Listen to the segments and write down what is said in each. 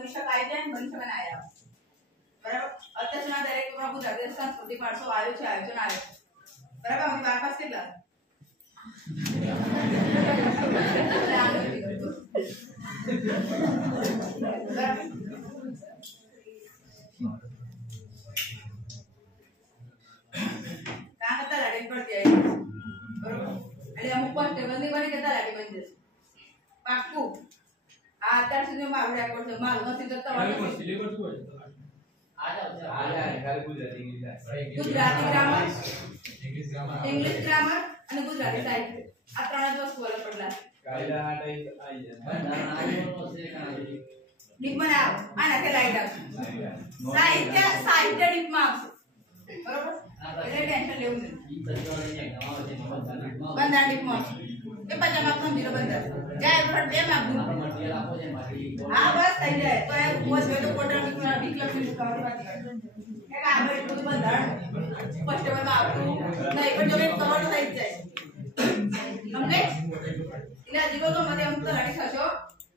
બની શકાય છે બની શકાય આયા બરાબર અત્યારના દરેક પ્રભુ જાગૃત સંસ્કૃતિ પાડસો આવ્યો છે આયોજન આવ્યો બરાબર અમારી બાર પાસ કેટલા અમુક કોન્સ્ટેબલ ની બને કેટલા લાગે બની જશે પાક્કું આ અત્યાર સુધી મારું રેકોર્ડ છે મારું નથી તો તમારું સિલેબસ શું હોય ગુજરાતી ગ્રામર ઇંગ્લિશ ગ્રામર અને ગુજરાતી સાહિત્ય આ ત્રણ જ વસ્તુ અલગ પડલા કાયદા આ ટાઈપ આવી જાય ડીપ માં આવ આના કે લાઈટ આવશે સાહિત્ય ડીપ માં આવશે બરોબર એટલે ટેન્શન લેવું નહીં બંધા ડીપ માં એ પછી આપનો જીરો બંધા જાય પર બે માં હા બસ થઈ જાય તો એ મોજ હોય તો કોટર વિકલ્પ ની મુકાવતી વાત કરે એક આપણે એટલું બંધાણ કોન્સ્ટેબલ માં આવતું નહીં પણ જો એક કવર થઈ જાય તમને એટલે જીવો તો મને અમુક તો લડી થશો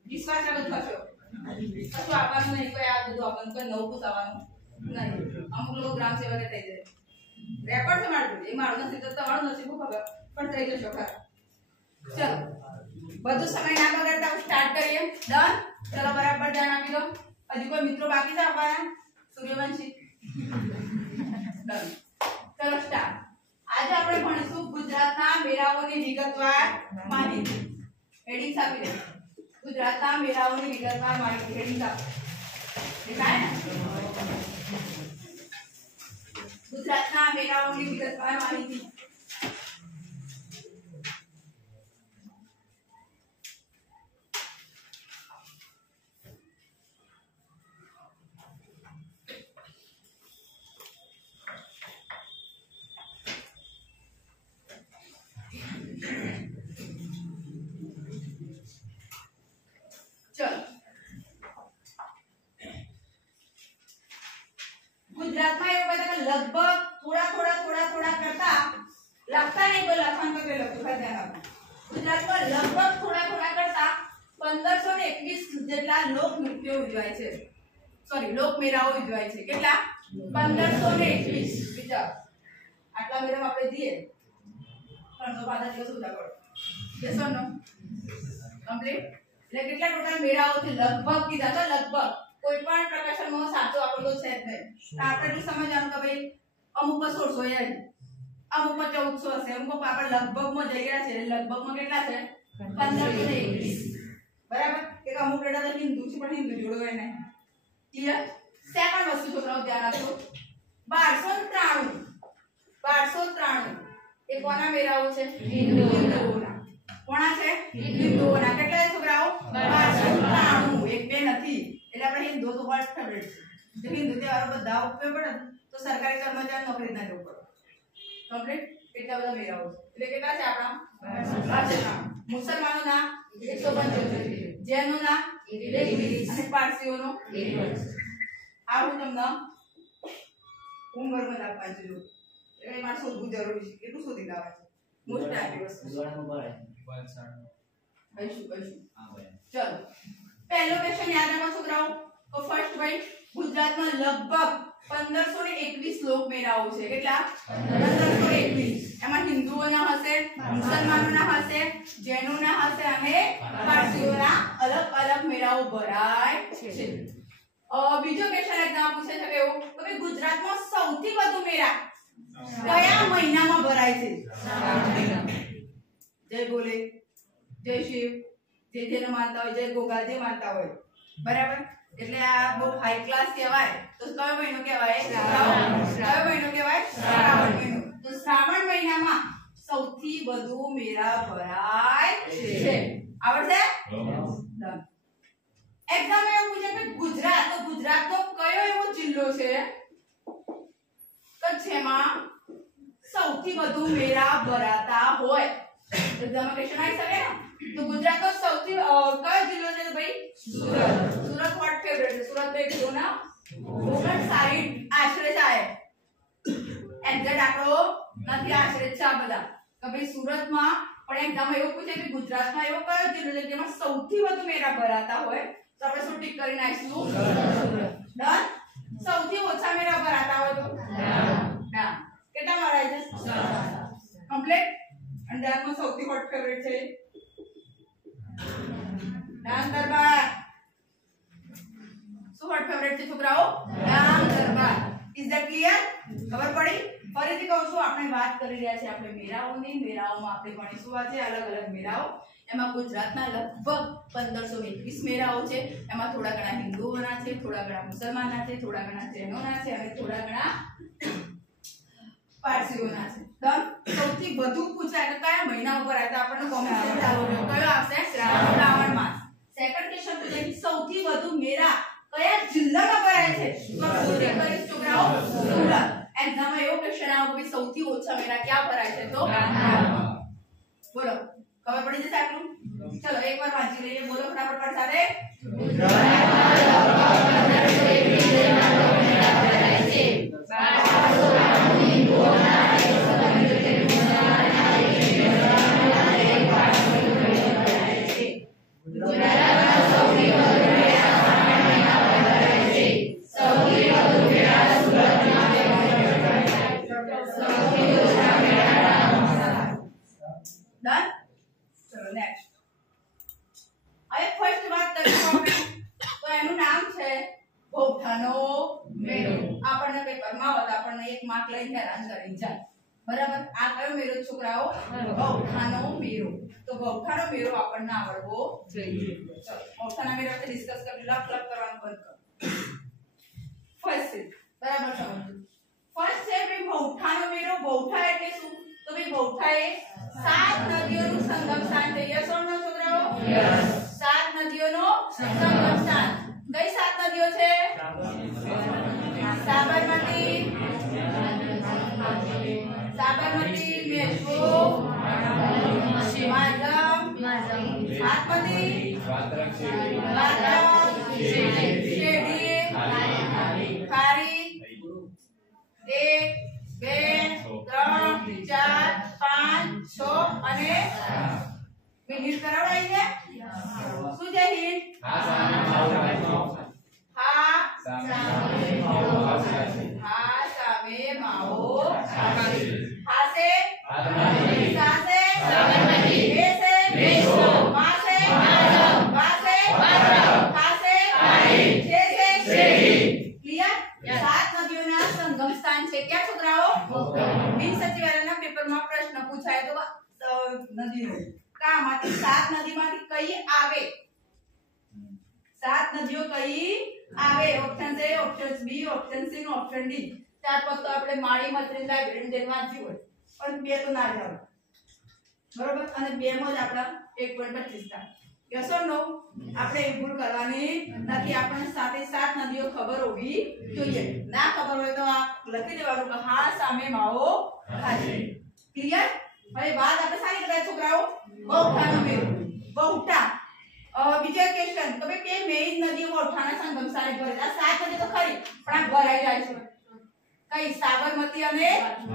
વિશ્વાસ આગળ થશો કશું આપવાનું નહીં કોઈ આ બધું આપણને કોઈ નવું પૂછવાનું નહીં અમુક લોકો ગ્રામ સેવકે થઈ જાય રેકોર્ડ છે મારું એ મારું નથી તો તમારું નસીબ ખબર પણ થઈ જશો ખરા ચલો બધું સમય ના બગાડતા સ્ટાર્ટ કરીએ ડન ચલો બરાબર ધ્યાન આપી દો હજી કોઈ મિત્રો બાકી છે આપવાના સૂર્યવંશી ડન ચલો સ્ટાર્ટ આજે આપણે ભણીશું ગુજરાતના મેળાઓની વિગતવાર માહિતી હેડિંગ આપી દે ગુજરાતના મેળાઓની વિગતવાર માહિતી હેડિંગ આપો દેખાય ને ગુજરાતના મેળાઓની વિગતવાર માહિતી ગુજરાતમાં એવું બધા લગભગ થોડા કરતા લખતા નહીં તો લખવાનું તો લખતું ધ્યાન આપો ગુજરાતમાં લગભગ થોડા કરતા 1521 જેટલા લોક નૃત્યો ઉજવાય છે સોરી લોક મેળાઓ ઉજવાય છે કેટલા 1521 વિચાર આટલા મેળામાં આપણે જઈએ 305 દિવસ ઉજા કરો યસ ઓર નો કમ્પ્લીટ એટલે કેટલા ટોટલ મેળાઓ છે લગભગ કીધા તો લગભગ કોઈ પણ પ્રકાશનમાં સાચો આપણો છે જ નહીં આપણે એટલું સમજવાનું કે ભાઈ અમુક 1600 છે અમુક 1400 હશે અમુક આપણે લગભગમાં જઈ રહ્યા છે લગભગમાં કેટલા છે 1521 બરાબર એક અમુક ડેટા તો હિન્દુ છે પણ હિન્દુ જોડો હોય નહીં ક્લિયર સેકન્ડ વસ્તુ છોકરાઓ ધ્યાન આપજો 1293 એ કોના મેળાઓ છે હિન્દુઓના કોના છે હિન્દુઓના કેટલા છોકરાઓ 1293 એક બે નથી એટલે આપણે હિન્દુ તો વર્ડ ફેવરેટ છે જો હિન્દુ તહેવારો બધા ઉપયોગ પડે તો સરકારી કર્મચારી નોકરી ના જવું પડે કમ્પ્લીટ કેટલા બધા મેળાઓ એટલે કેટલા છે આપણા મુસલમાનોના 175 જૈનોના 21 અને પારસીઓનો 21 આ હું તમને હોમવર્કમાં આપવાનું છે જો એટલે મારે શોધવું જરૂરી છે કેટલું શોધી લાવે છે મોસ્ટ આઈટી વસ્તુ કહીશું હા ભાઈ ચલો પહેલો ક્વેશ્ચન યાદ રાખો છોકરાઓ તો ફર્સ્ટ ભાઈ ગુજરાતમાં લગભગ 1521 લોક મેળાઓ છે કેટલા 1521 એમાં હિન્દુઓના હશે મુસલમાનોના હશે જૈનોના હશે અને પારસીઓના અલગ મેળાઓ ભરાય છે બીજો ક્વેશ્ચન એક્ઝામ પૂછે છે કે એવું તો ભાઈ ગુજરાતમાં સૌથી વધુ મેળા કયા મહિનામાં ભરાય છે જય બોલે જય શિવ જે જેને માનતા હોય જય ગોગાલ જે માનતા હોય બરાબર એટલે આ બહુ હાઈ ક્લાસ કહેવાય તો કયો મહિનો કહેવાય કયો મહિનો કહેવાય શ્રાવણ મહિનો તો શ્રાવણ મહિનામાં સૌથી વધુ મેળા ભરાય છે આવડશે એક્ઝામ એવું પૂછે કે ગુજરાતનો કયો એવો જિલ્લો છે કે જેમાં સૌથી વધુ મેળા ભરાતા હોય એક્ઝામ ક્વેશ્ચન આવી શકે ને તો ગુજરાતનો સૌથી કયો જિલ્લો છે ભાઈ સુરત વોટ ફેવરેટ છે સુરત એક જોના 59 આશરે થાય એક્ઝેક્ટ આંકડો નથી આશરે છે આ બધા કે ભાઈ સુરતમાં પણ એક્ઝામ એવું પૂછે કે ગુજરાતમાં એવો કયો જિલ્લો છે જેમાં સૌથી વધુ મેળા ભરાતા હોય તો તો આપણે શું ટીક કરીને આવીશું? ડન. સૌથી ઓછા મેરા પર આતા હોય તો ડામ. કેટલા મારા છે? 7. કમ્પ્લીટ. અને ડામમાં સૌથી હોટ ફેવરેટ છે ડામ દરબાર. શું હોટ ફેવરેટ છે છોકરાઓ? ડામ દરબાર. Is that clear? ખબર પડી? ફરીથી કહું છું, આપણે વાત કરી રહ્યા છીએ આપણે મેરાઓની. મેરાઓમાં આપણે ભણીશું આજે અલગ અલગ મેરાઓ. એમાં ગુજરાતના લગભગ 1521 મેરાઓ છે. એમાં થોડા ઘણા હિન્દુઓના છે, થોડા ઘણા મુસલમાનના છે, થોડા ઘણા જૈનોના છે અને થોડા ઘણા પારસીઓના છે. ડન. સૌથી વધુ પૂછાય કે કયા મહિના ઉપર આવ્યા? આપણને કોમેન્ટ ચાલુ રહ્યો. કયો આવશે? શ્રાવણ માસ. સેકન્ડ ક્વેશ્ચન તો છે સૌથી વધુ મેરા કયા જિલ્લામાં ભરાય છે? તો પૂરી કરી છોકરાઓ સુરત. એક્ઝામમાં એવો ક્વેશ્ચન આવ્યો કે સૌથી ઓછા મેરા ક્યાં ભરાય છે? તો બોલો. ખબર પડી જશે આટલું? ચલો એકવાર વાંચી લઈએ. બોલો ફટાફટ પર સાથે. ડન. ચલો નેક્સ્ટ. હવે ફર્સ્ટ વાત કરીશું આપણે. તો એનું નામ છે બહુઠાનો મેળો. આપણને પેપરમાં આવત આપણને એક માર્ક લઈને હેરાન કરી જાય. બરાબર? આ કયો મેળો છોકરાઓ? બહુઠાનો મેળો. તો બહુઠાનો મેળો આપણને આવડવો જોઈએ. ચલો બહુઠાના મેળા વિશે ડિસ્કસ કરી. લખ કરવાનું બંધ કરો. ફર્સ્ટ બરાબર સમજો. ફર્સ્ટ છે ભાઈ બહુઠાનો મેળો. બહુઠા એટલે શું? તો ભાઈ બહુઠા એ 7 નદીઓનું સંગમ સ્થાન છે. યસ ઓર નો છોકરાઓ? યસ. 7 નદીઓનો સંગમ સ્થાન. કઈ 7 નદીઓ છે? સાબરમતી, મેશ્વો, માઝમ, હાથમતી, વાત્રક, શેરડી, ખારી. 1 2 3 4 5 6 અને મિનિટ કરાવડાઈ છે. શું છે હિન્ટ? હા સામે માવો, હાસે સાસે, એસે માસે, વાસે હાસે, છેસે ક્લિયર? 7 નદીઓના સંગમ સ્થાન છે. ક્યાં છોકરાઓ? બિન સચિવાલયના પેપરમાં પ્રશ્ન પૂછાય તો નદીઓ કામાંથી 7 નદીમાંથી કઈ આવે? 7 નદીઓ કઈ આવે? Option A, option B, option C, option D. ચાર પદ તો આપણે માળી મત્રી લાઇબ્રેરી જેમ વાંચ્યું હોય, પણ બે તો ના જાવ. બરોબર? અને બે માં જ આપડા 1.25 થાય. યસ ઓર નો? આપણે એ ભૂલ કરવાની નથી. આપણને સાથે 7 નદીઓ ખબર હોવી જોઈએ. ના ખબર હોય તો આ લખી દેવાનું કે હા સામે માવો હાજે. ક્લિયર? હવે વાત આપણે સારી કરે છોકરાઓ બહુઠાનો મેળો. બહુઠા બીજો ક્વેશ્ચન તો ભાઈ કે મેઇન નદીઓ બહુઠાના સંગમ સ્થાને ભરે. આ 7 નદી તો ખરી પણ આ ભરાઈ જાય છે. કઈ? સાબરમતી અને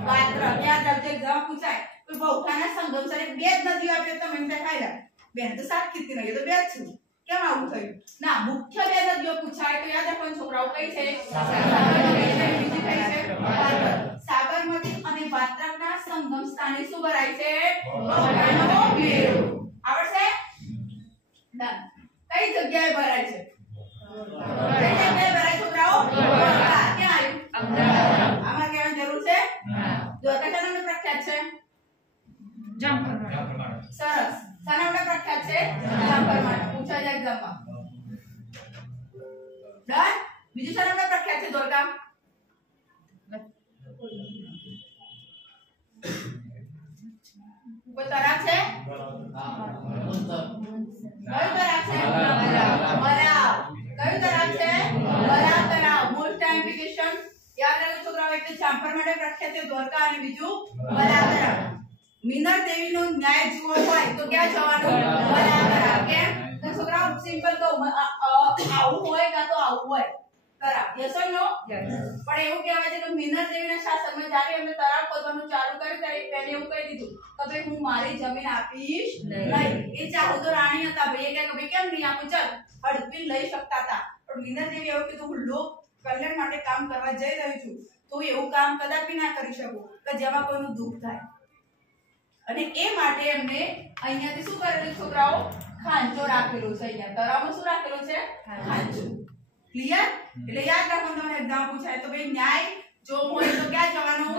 વાત્રક. યાદ રાખજો એક્ઝામ પૂછાય તો બહુઠાના સંગમ સ્થાને બે જ નદીઓ આપણે તમને દેખાય. બેન તો 7 કીધી નહીં તો બે જ છે. કેમ આવું થયું? ના, મુખ્ય બે નદીઓ પૂછાય તો યાદ રાખવાનું છોકરાઓ કઈ છે? સાબરમતી છે, બીજી કઈ છે? વાત્રક. સાબરમતી અને વાત્રકના સંગમ સ્થાને શું ભરાય છે? બહુઠાનો મેળો. આવડશે? ડન. કઈ જગ્યાએ ભરાય છે? કઈ જગ્યાએ ભરાય છોકરાઓ? ક્યાં આવ્યું? અમદાવાદ. આમાં કહેવાની જરૂર છે? જો કયા નામનું પ્રખ્યાત છે? જામફળ. સરસ. શાના માટે પ્રખ્યાત છે? જામફળ માટે. પૂછાય જાય એક્ઝામમાં. ડન. બીજું શાના માટે પ્રખ્યાત છે ધોળકા? કોઈ તરાપ છે? કયું તરાપ છે? બરાવ. કયું તરાપ છે? બરાવ તરાવ. મોસ્ટ એમ્પ્લિકેશન યાદ રાખજો છોકરાઓ. એટલે જામફળ માટે પ્રખ્યાત છે ધોળકા અને બીજું બરાવ તરાવ. મિનર દેવીનો ન્યાય જુઓ હોય તો ક્યાં જવાનું? બરાવ તરાવ. કેમ? તો છોકરાઓ સિમ્પલ કહું આવું હોય કાં તો આવું હોય. તરાવ. યસ ઓર નો? પણ એવું કહેવાય છે કે મિનર દેવીના શાસનમાં જ્યારે એમને તરાવ ખોદવાનું ચાલુ કર્યું ત્યારે પહેલે એવું કહી દીધું કે ભાઈ હું મારી જમીન આપીશ નહીં. એ ચાહો તો રાણી હતા ભાઈ, એ કહે કે ભાઈ કેમ નહીં આપું, ચાલ હડપી લઈ શકતા હતા. પણ મિનર દેવી એવું કીધું હું લોક કલ્યાણ માટે કામ કરવા જઈ રહી છું, તો એવું કામ કદાપી ના કરી શકું કે જેમાં કોઈનું દુઃખ થાય. અને એ માટે એમને અહીંયાથી શું કરેલું છોકરાઓ, ખાંચો રાખેલો છે. અહીંયા તળાવમાં શું રાખેલો છે, ખાંચો. ક્લિયર? એટલે યાદ રાખો, તમને એક્ઝામ પૂછાય તો ભાઈ ન્યાય જો હોય તો ક્યાં જવાનું,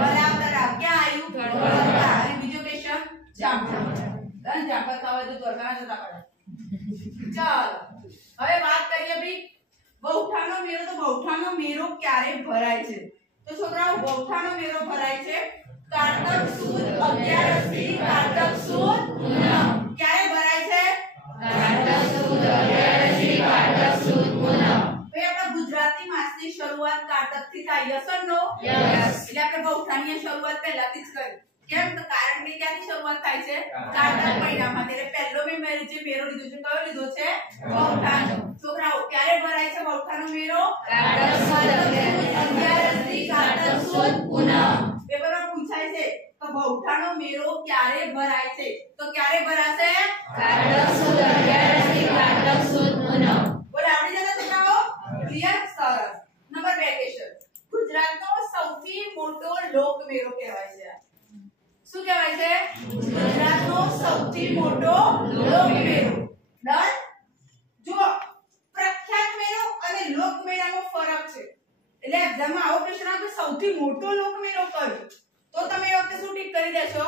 બરાબર તળાવ. ક્યાં આવ્યું, દ્વારકા. અને બીજો ક્વેશ્ચન જામફળ. અને જામફળ ખાવા તો દ્વારકા જતા પડે. ચાલો હવે વાત કરીએ ભાઈ બહુઠાનો મેળો. તો બહુઠાનો મેળો ક્યારે ભરાય છે? તો છોકરાઓ બહુઠાનો મેળો ભરાય છે કારતક સુદ 11 થી કારતક સુદ પૂનમ. ક્યારે ભરાય છે? કારતક સુદ 11 થી કારતક સુદ પૂનમ. ભાઈ આપણા ગુજરાતી માસની શરૂઆત કારતક થી થાય. Yes or no? યસ. એટલે આપણે બહુઠાની શરૂઆત પહેલાથી જ કરી. કેમ? તો કારણ કે ક્યાંથી શરૂઆત થાય છે? કારતક મહિનામાં. એટલે પહેલો મેળો જે મેળો લીધો છે કયો લીધો છે? બહુઠાનો. છોકરાઓ ક્યારે ભરાય છે બહુઠાનો મેળો? કારતક સુદ 11 થી કારતક સુદ પૂનમ. પેપરમાં પૂછાય છે કે બહુઠાનો મેળો ક્યારે ભરાય છે? તો ક્યારે ભરાશે? કારતક સુદ 11 થી કારતક સુદ પૂનમ. બોલ આવડી જશે છોકરાઓ? ક્લિયર? સરસ. Number 2 question. ગુજરાતનો સૌથી મોટો લોક મેળો કહેવાય છે. શું કહેવાય છે? ગુજરાતનો સૌથી મોટો લોક મેળો. ડન? જો પ્રખ્યાત મેળો અને લોક મેળામાં ફરક છે. એટલે એક્ઝામમાં આવો પ્રશ્ન આવે સૌથી મોટો લોક મેળો કયો, તો તમે એ વખતે શું ટીક કરી દેશો?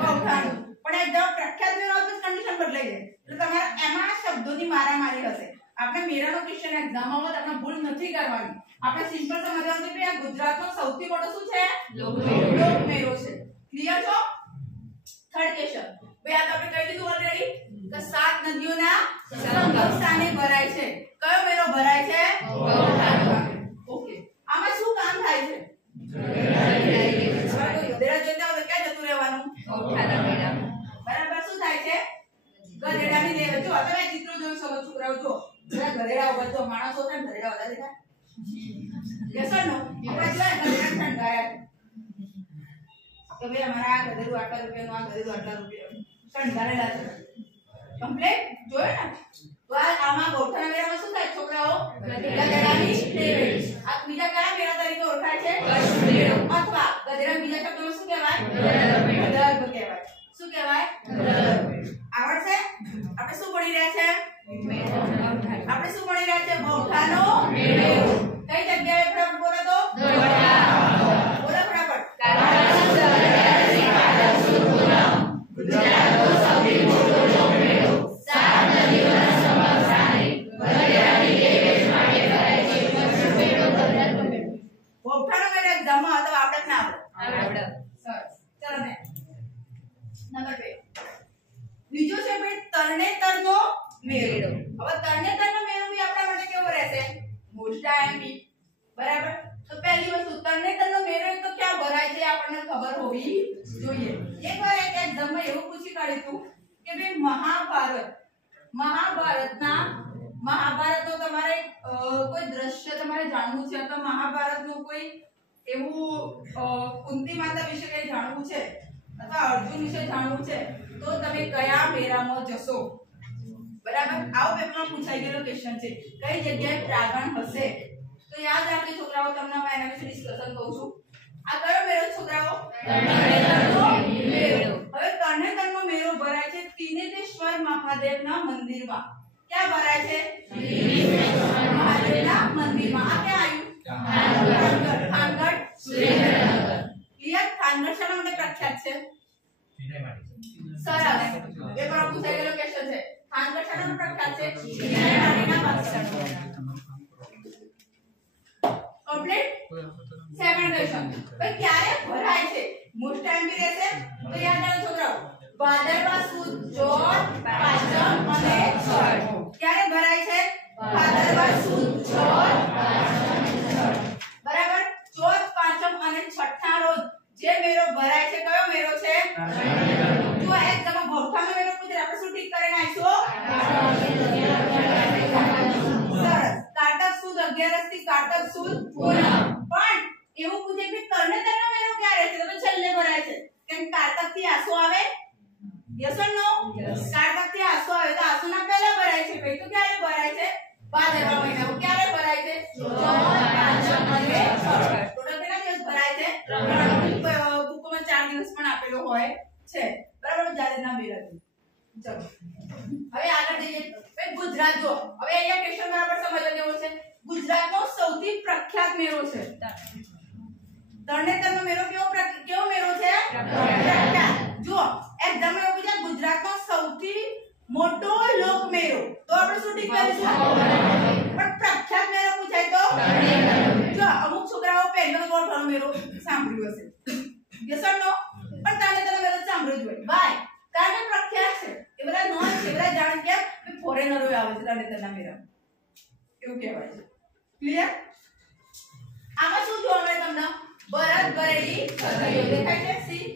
બહુઠાનો. પણ એકદમ પ્રખ્યાત મેળો આવે તો કન્ડિશન બદલાઈ જાય. એટલે તમારા એમાં શબ્દોની મારામારી હશે. આપણે મેળાનો ક્વેશ્ચન એક્ઝામમાં હોય આપણે ભૂલ નથી કરવાની. આપણે સિમ્પલ સમજવાનું છે કે આ ગુજરાતનો સૌથી મોટો શું છે? લોક મેળો છે. ક્લિયર છો? Third question. ભાઈ આ તો આપણે કહી દીધું ઓલરેડી કે 7 નદીઓના સંગમ સ્થાને ભરાય છે. કયો મેળો ભરાય છે? બહુઠાનો. ઓકે. આમાં શું કામ થાય છે? ગધેડા જોઈતા હોય તો ક્યાં જતું રહેવાનું? બહુઠાના મેળામાં. બરાબર. શું થાય છે? ગધેડાની લેવે. જો તમે ચિત્રો જોઈ શકો છોકરાઓ. જો ગધેડા ઉપર તો માણસો થાય ને ગધેડા વધારે થાય. યસ ઓર નો? આપણે જો ગધેડા ઠંડાયા કે ભાઈ અમારા આ ગધેડું આટલા રૂપિયાનું, આ ગધેડું આટલા રૂપિયાનું ઠંડારેલા છે. કમ્પ્લીટ જોયો ને? તો આમાં બહુઠાના મેળામાં શું થાય છોકરાઓ? ગધેડાની લેવે. આ બીજા કયા મેળા તરીકે ઓળખાય છે? મેળો. અથવા ગધેડા બીજા શબ્દમાં શું કહેવાય? ગર્ભ કહેવાય. શું કહેવાય? આવડશે? આપણે શું ભણી રહ્યા છે? આપણે શું ભણી રહ્યા છે? બહુઠાનો મેળો. કઈ જગ્યાએ ફટાફટ બોલો તો? બોલો ફટાફટ. કારતક સુદ 11 થી કારતક સુદ પૂનમ. ગુજરાતનો સૌથી મોટો લોક મેળો 7 નદીઓના સંગમ સ્થાને ગધેડાની લેવે માટે ભરાય છે. મેળો બહુઠાનો મેળો એક્ઝામમાં હતો આપણે ના આવડે. સરસ. ચલો ને નંબર 2. બીજો છે ભાઈ તરણેતરનો મેળો. હવે તરણેતરનો મેળો બી આપણા માટે કેવો રહેશે? Most IMP. બરાબર. તો પહેલી વસ્તુ તરણેતરનો મેળો તો ક્યાં ભરાય છે આપણને ખબર હોવી જોઈએ. એકવાર એક એક્ઝામમાં એવું પૂછી કાઢ્યું હતું કે ભાઈ મહાભારતનો તમારે કોઈ દ્રશ્ય તમારે જાણવું છે અથવા મહાભારતનું કોઈ એવું કુંતી માતા વિશે કઈ જાણવું છે અથવા અર્જુન વિશે જાણવું છે તો તમે કયા મેળામાં જશો? બરાબર. આવો પેપરમાં પૂછાઈ ગયેલો ક્વેશ્ચન છે. કઈ જગ્યાએ પ્રાંગણ હશે? તો યાદ રાખજો છોકરાઓ, તમને હું એના વિશે ડિસ્કશન કરું છું. આ કયો મેળો છોકરાઓ? તરણેતરનો મેળો. હવે તરણેતરનો મેળો ભરાય છે ત્રિનેત્રેશ્વર મહાદેવના મંદિરમાં. ક્યાં ભરાય છે? ત્રિનેત્રેશ્વર મહાદેવના મંદિરમાં. આ ક્યાં આવ્યું? થાનગઢ, સુરેન્દ્રનગર. ક્લિયર? થાનગઢ શાના માટે પ્રખ્યાત છે? સરસ. પેપરમાં પૂછાઈ ગયેલો ક્વેશ્ચન છે. થાનગઢ શાના માટે પ્રખ્યાત છે? વિનાયકના વાસણ. કમ્પ્લીટ. Second question. ભાઈ ક્યારે ભરાય છે? મોસ્ટ ટાઈમ બી રહેશે. તો યાદ રાખો છોકરાઓ, ભાદરવા સુદ ચોથ, પાંચમ અને છઠ. ક્યારે ભરાય છે? ભાદરવા સુદ ચોથ, પાંચમ અને છઠ. બરાબર. ચોથ, પાંચમ અને છઠ્ઠા રોજ જે મેળો ભરાય છે કયો મેળો છે? જો એકદમ બહુઠાનો મેળો પૂછે આપણે શું ઠીક કરીને આવીશું? સરસ. કારતક સુદ 11 11 થી કારતક સુદ પૂનમ પણ એવું પૂછે કે તરણેતરનો મેળો ક્યારે છે તો છેલ્લે ભરાય છે કેમ કારતક થી આસો આવે યસ ઓર નો કારતક થી આસો આવે તો આસોના પહેલા ભરાય છે પછી તો ક્યારે ભરાય છે ભાદરવા મહિનામાં ક્યારે ભરાય છે પાંચમ અને છઠ ટોટલ કેટલા દિવસ ભરાય છે બુકોમાં 4 દિવસ પણ આપેલો હોય છે બરાબર જાહેરના મેળાથી ચલો હવે આગળ જઈએ ભાઈ ગુજરાત જો હવે અહીંયા ક્વેશ્ચન બરાબર સમજવા જેવો છે ગુજરાતનો સૌથી પ્રખ્યાત મેળો છે તરણેતરનો મેળો કેવો મેળો છે પ્રખ્યાત જો એક્ઝામ માં પૂછે ગુજરાતનો સૌથી મોટો લોક મેળો તો આપણે શું ટીક કરીશું પણ પ્રખ્યાત મેળો પૂછાય તો જો અમુક છોકરાઓ પહેલો ગોળનો મેળો સાંભળ્યો હશે યસ ઓર નો પણ તરણેતરનો મેળો સાંભળ્યો જ હોય બાય કારણ કે પ્રખ્યાત છે એ બધા નોન છે બધા જાણે કે ફોરેનરો આવે છે તરણેતરના મેળા એવું કહેવાય છે ક્લિયર આમાં શું જોવા મળે તમને ભરત ભરેલી છત્રીઓ દેખાય છે સી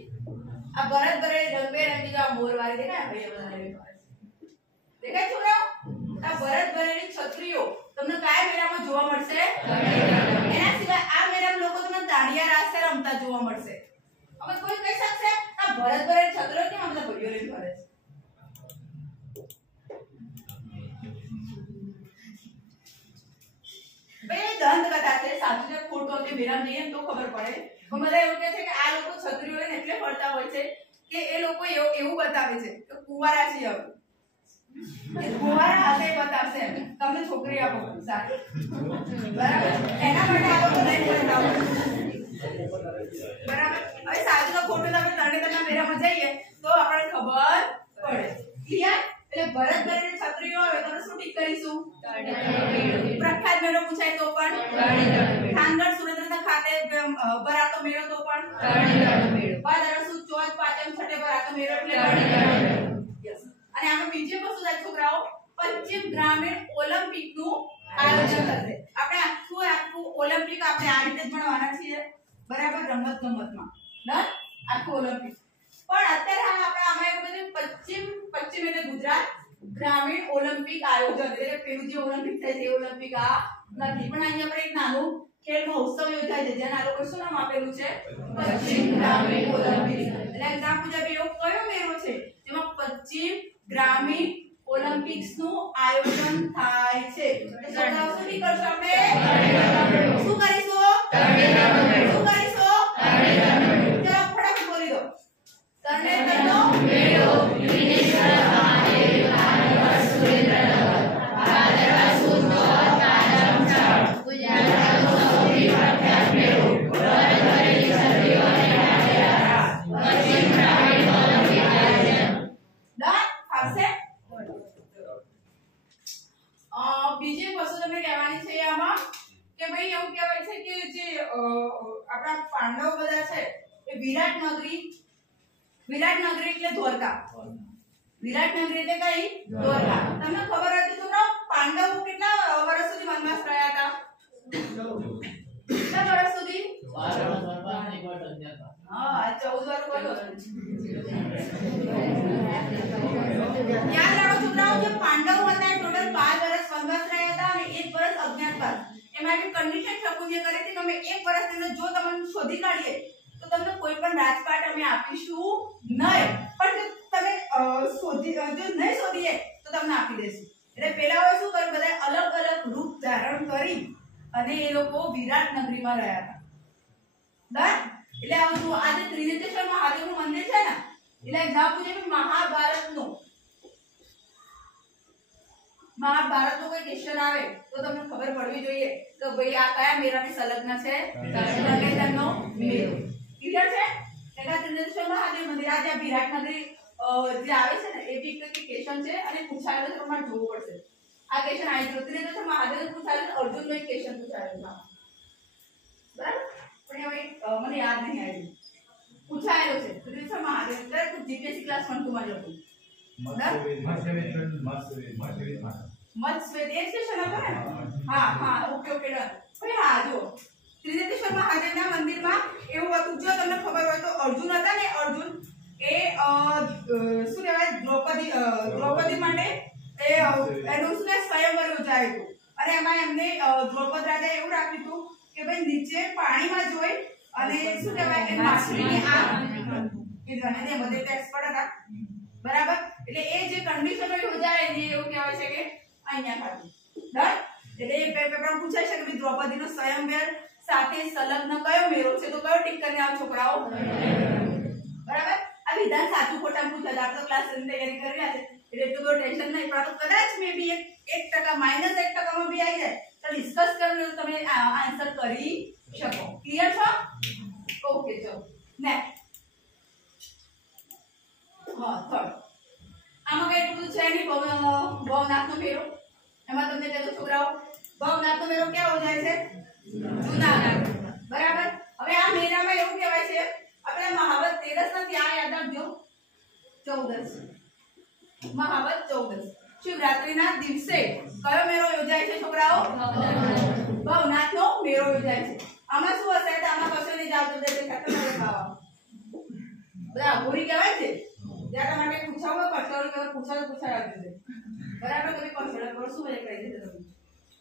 આ ભરત ભરેલી રંગબેરંગી આ મોરવાળી દેખાય ભાઈ બધા દેખાય છોકરાઓ આ ભરત ભરેલી છત્રીઓ તમને કયા મેળામાં જોવા મળશે એના સિવાય આ મેળામાં લોકો તમને દાંડિયા રાસ રમતા જોવા મળશે હવે કોઈ કહી શકશે આ ભરત ભરેલી છત્રીઓ કેમ બધા ભાઈઓ લઈને ફરે છે ભાઈ દંત કથા છે સાચું છે ખોટું કે મેળામાં જઈએ તો ખબર પડે પણ બધા એવું કહે છે કે આ લોકો છત્રીઓ લઈને એટલે ફરતા હોય છે કે એ લોકો એવું બતાવે છે કે કુંવારા છે હવે એ કુંવારા હાથે બતાવશે તમને છોકરી આપો સાચું બરાબર એના માટે આ લોકો નહીં ફરતા હોય બરાબર હવે સાચું તો ખોટું તમે તરણેતરના મેળામાં જઈએ તો આપણને ખબર પડે ક્લિયર એટલે ભરત ભરેલી છત્રીઓ આવે તો શું ઠીક કરીશું પ્રખ્યાત મેળો પૂછાય તો પણ ઠાંગર સુરેન્દ્રનગર ખાતે ભરાતો મેળો તો પણ ભાદરવા સુદ ચોથ પાંચમ છઠે ભરાતો મેળો એટલે યસ અને આમાં બીજી વસ્તુ છે છોકરાઓ પશ્ચિમ ગ્રામીણ ઓલિમ્પિક નું આયોજન થશે આપણે આખું ઓલિમ્પિક આપણે આ રીતે જ ભણવાના છીએ બરાબર રમત ગમતમાં ડન આખું ઓલિમ્પિક પણ અત્યારે આપણે આમાં એવું બધું પશ્ચિમ એટલે ગુજરાત ગ્રામીણ ઓલિમ્પિક આયોજન એટલે પેલું જે ઓલિમ્પિક થાય છે એ ઓલિમ્પિક આ નથી પણ અહીંયા આપણે એક નાનું ખેલ મહોત્સવ યોજાય છે જેના લોકો શું નામ આપેલું છે પશ્ચિમ ગ્રામીણ ઓલિમ્પિક એટલે એક્ઝામ મુજબ એવો કયો મેળો છે જેમાં પશ્ચિમ ગ્રામીણ ઓલિમ્પિક્સ નું આયોજન થાય છે એટલે છોકરાઓ શું કરશું આપણે શું કરીશું શું કરીશું ચલો ફટાફટ બોલી દો તરણેતરનો મેળો વિનેશ્વર મહાદેવ ઠાંગર સુરેન્દ્રનગર ભાદરવા સુદ ચોથ પાંચમ છઠ ગુજરાતનો સૌથી પ્રખ્યાત મેળો ભરત ભરેલી છત્રીઓ અને દાંડિયા રાસ પશ્ચિમ ગ્રામીણ ઓલિમ્પિક આયોજન ડન ફાવશે બીજી વસ્તુ તમને કહેવાની છે આમાં કે ભાઈ એવું કહેવાય છે કે જે આપણા પાંડવ બધા છે એ વિરાટનગરી એટલે દ્વારકા વિરાટનગરી એટલે કઈ દ્વારકા તમને ખબર હતી છોકરાઓ પાંડવો કેટલા વર્ષ સુધી વનવાસ રહ્યા હતા કેટલા વર્ષ સુધી 12 વર્ષ બોલો યાદ રાખો છોકરાઓ જે પાંડવો હતા ટોટલ 12 વર્ષ વનવાસ રહ્યા હતા અને 1 વર્ષ અજ્ઞાતવાસ એમાં કન્ડિશન શકું જે કરે છે તમે 1 વર્ષની અંદર જો તમને શોધી કાઢીએ તો તમને કોઈ પણ રાજપાટ અમે આપીશું નહીં પણ તમે શોધી જો નહીં શોધીએ તો તમને આપી દેશું એટલે પેલા હોય શું કરે બધા અલગ અલગ રૂપ ધારણ કરી અને એ લોકો વિરાટનગરીમાં રહ્યા હતા ડન એટલે આ જો આજે ત્રિનેત્રેશ્વર મહાદેવનું મંદિર છે ને એટલે એક્ઝામ પૂછે કે મહાભારતનો કોઈ ક્વેશ્ચન આવે તો તમને ખબર પડવી જોઈએ કે ભાઈ આ કયા મેળાની સંલગ્ન છે તરણેતરનો મેળો ક્લિયર છે એટલે ત્રિનેત્રેશ્વર મહાદેવ મંદિર આ જે વિરાટનગરી જે આવે છે ને એ બી એક ક્વેશ્ચન છે અને પૂછાયેલો છે તમારે જોવું પડશે આ ક્વેશ્ચન આવી ગયો ત્રિનેત્રેશ્વર મહાદેવ પૂછાયેલો અર્જુનનો એક ક્વેશ્ચન પૂછાયેલો બરાબર પણ હવે મને યાદ નહીં આવ્યું પૂછાયેલો છે ત્રિનેત્રેશ્વર મહાદેવ દરેક જીપીએસસી ક્લાસ 1 2 માં લખું મત્સ્વેદ એ ક્વેશ્ચન હતો ને હા ઓકે ડન ભાઈ હા જો ત્રિનેત્રેશ્વર મહાદેવના મંદિરમાં એવું હતું જો તમને ખબર હોય તો અર્જુન હતા ને અર્જુન એ શું કહેવાય દ્રૌપદી માટે એ એનું શું સ્વયંવર યોજાયું હતું અને એમાં એમને દ્રૌપદ રાજાએ એવું રાખ્યું હતું કે ભાઈ નીચે પાણીમાં જોઈ અને શું કહેવાય કે માછલીની આંખ કીધું અને તે બધે એક્સપર્ટ હતા બરાબર એટલે એ જે કન્ડિશનો યોજાય ને એવું કહેવાય છે કે અહીંયા ખાલી ડન એટલે એ પેપરમાં પૂછાય છે કે દ્રૌપદીનો સ્વયંવર સાથે સંલગ્ન કયો મેળો છે તો કયો ટીક કરીને આવ છોકરાઓ બરાબર આ વિધાન સાચું ખોટા પૂછે તો આપણે ક્લાસ ની તૈયારી કરી રહ્યા છે એટલે એટલું બધું ટેન્શન નહીં પણ કદાચ મે બી 1% -1% માં બી આવી જાય તો ડિસ્કસ કરીને તમે આન્સર કરી શકો ક્લિયર છો ઓકે ચલો નેક્સ્ટ હા થર્ડ આમાં કઈ એટલું છે નહીં ભવનાથનો મેળો એમાં તમને કહેતો છોકરાઓ ભવનાથનો મેળો ક્યાં યોજાય છે જૂનાગઢ બરાબર હવે આ મેળામાં એવું કહેવાય છે આપણે મહાવત તેરસ ના ત્યાં યાદ રાખજો 14 મહાવત 14 શિવરાત્રીના દિવસે કયો મેળો યોજાય છે છોકરાઓ ભવનાથનો મેળો યોજાય છે આમાં શું હશે તો આમાં કશું નહીં જાવ તો તે ખતમ કરે ખાવા બધા પૂરી કહેવાય છે જ્યાં માટે પૂછાવો કઠોળ કે પૂછા રાખજો બરાબર તમે કઠોળ પર શું કહી દેજો તમે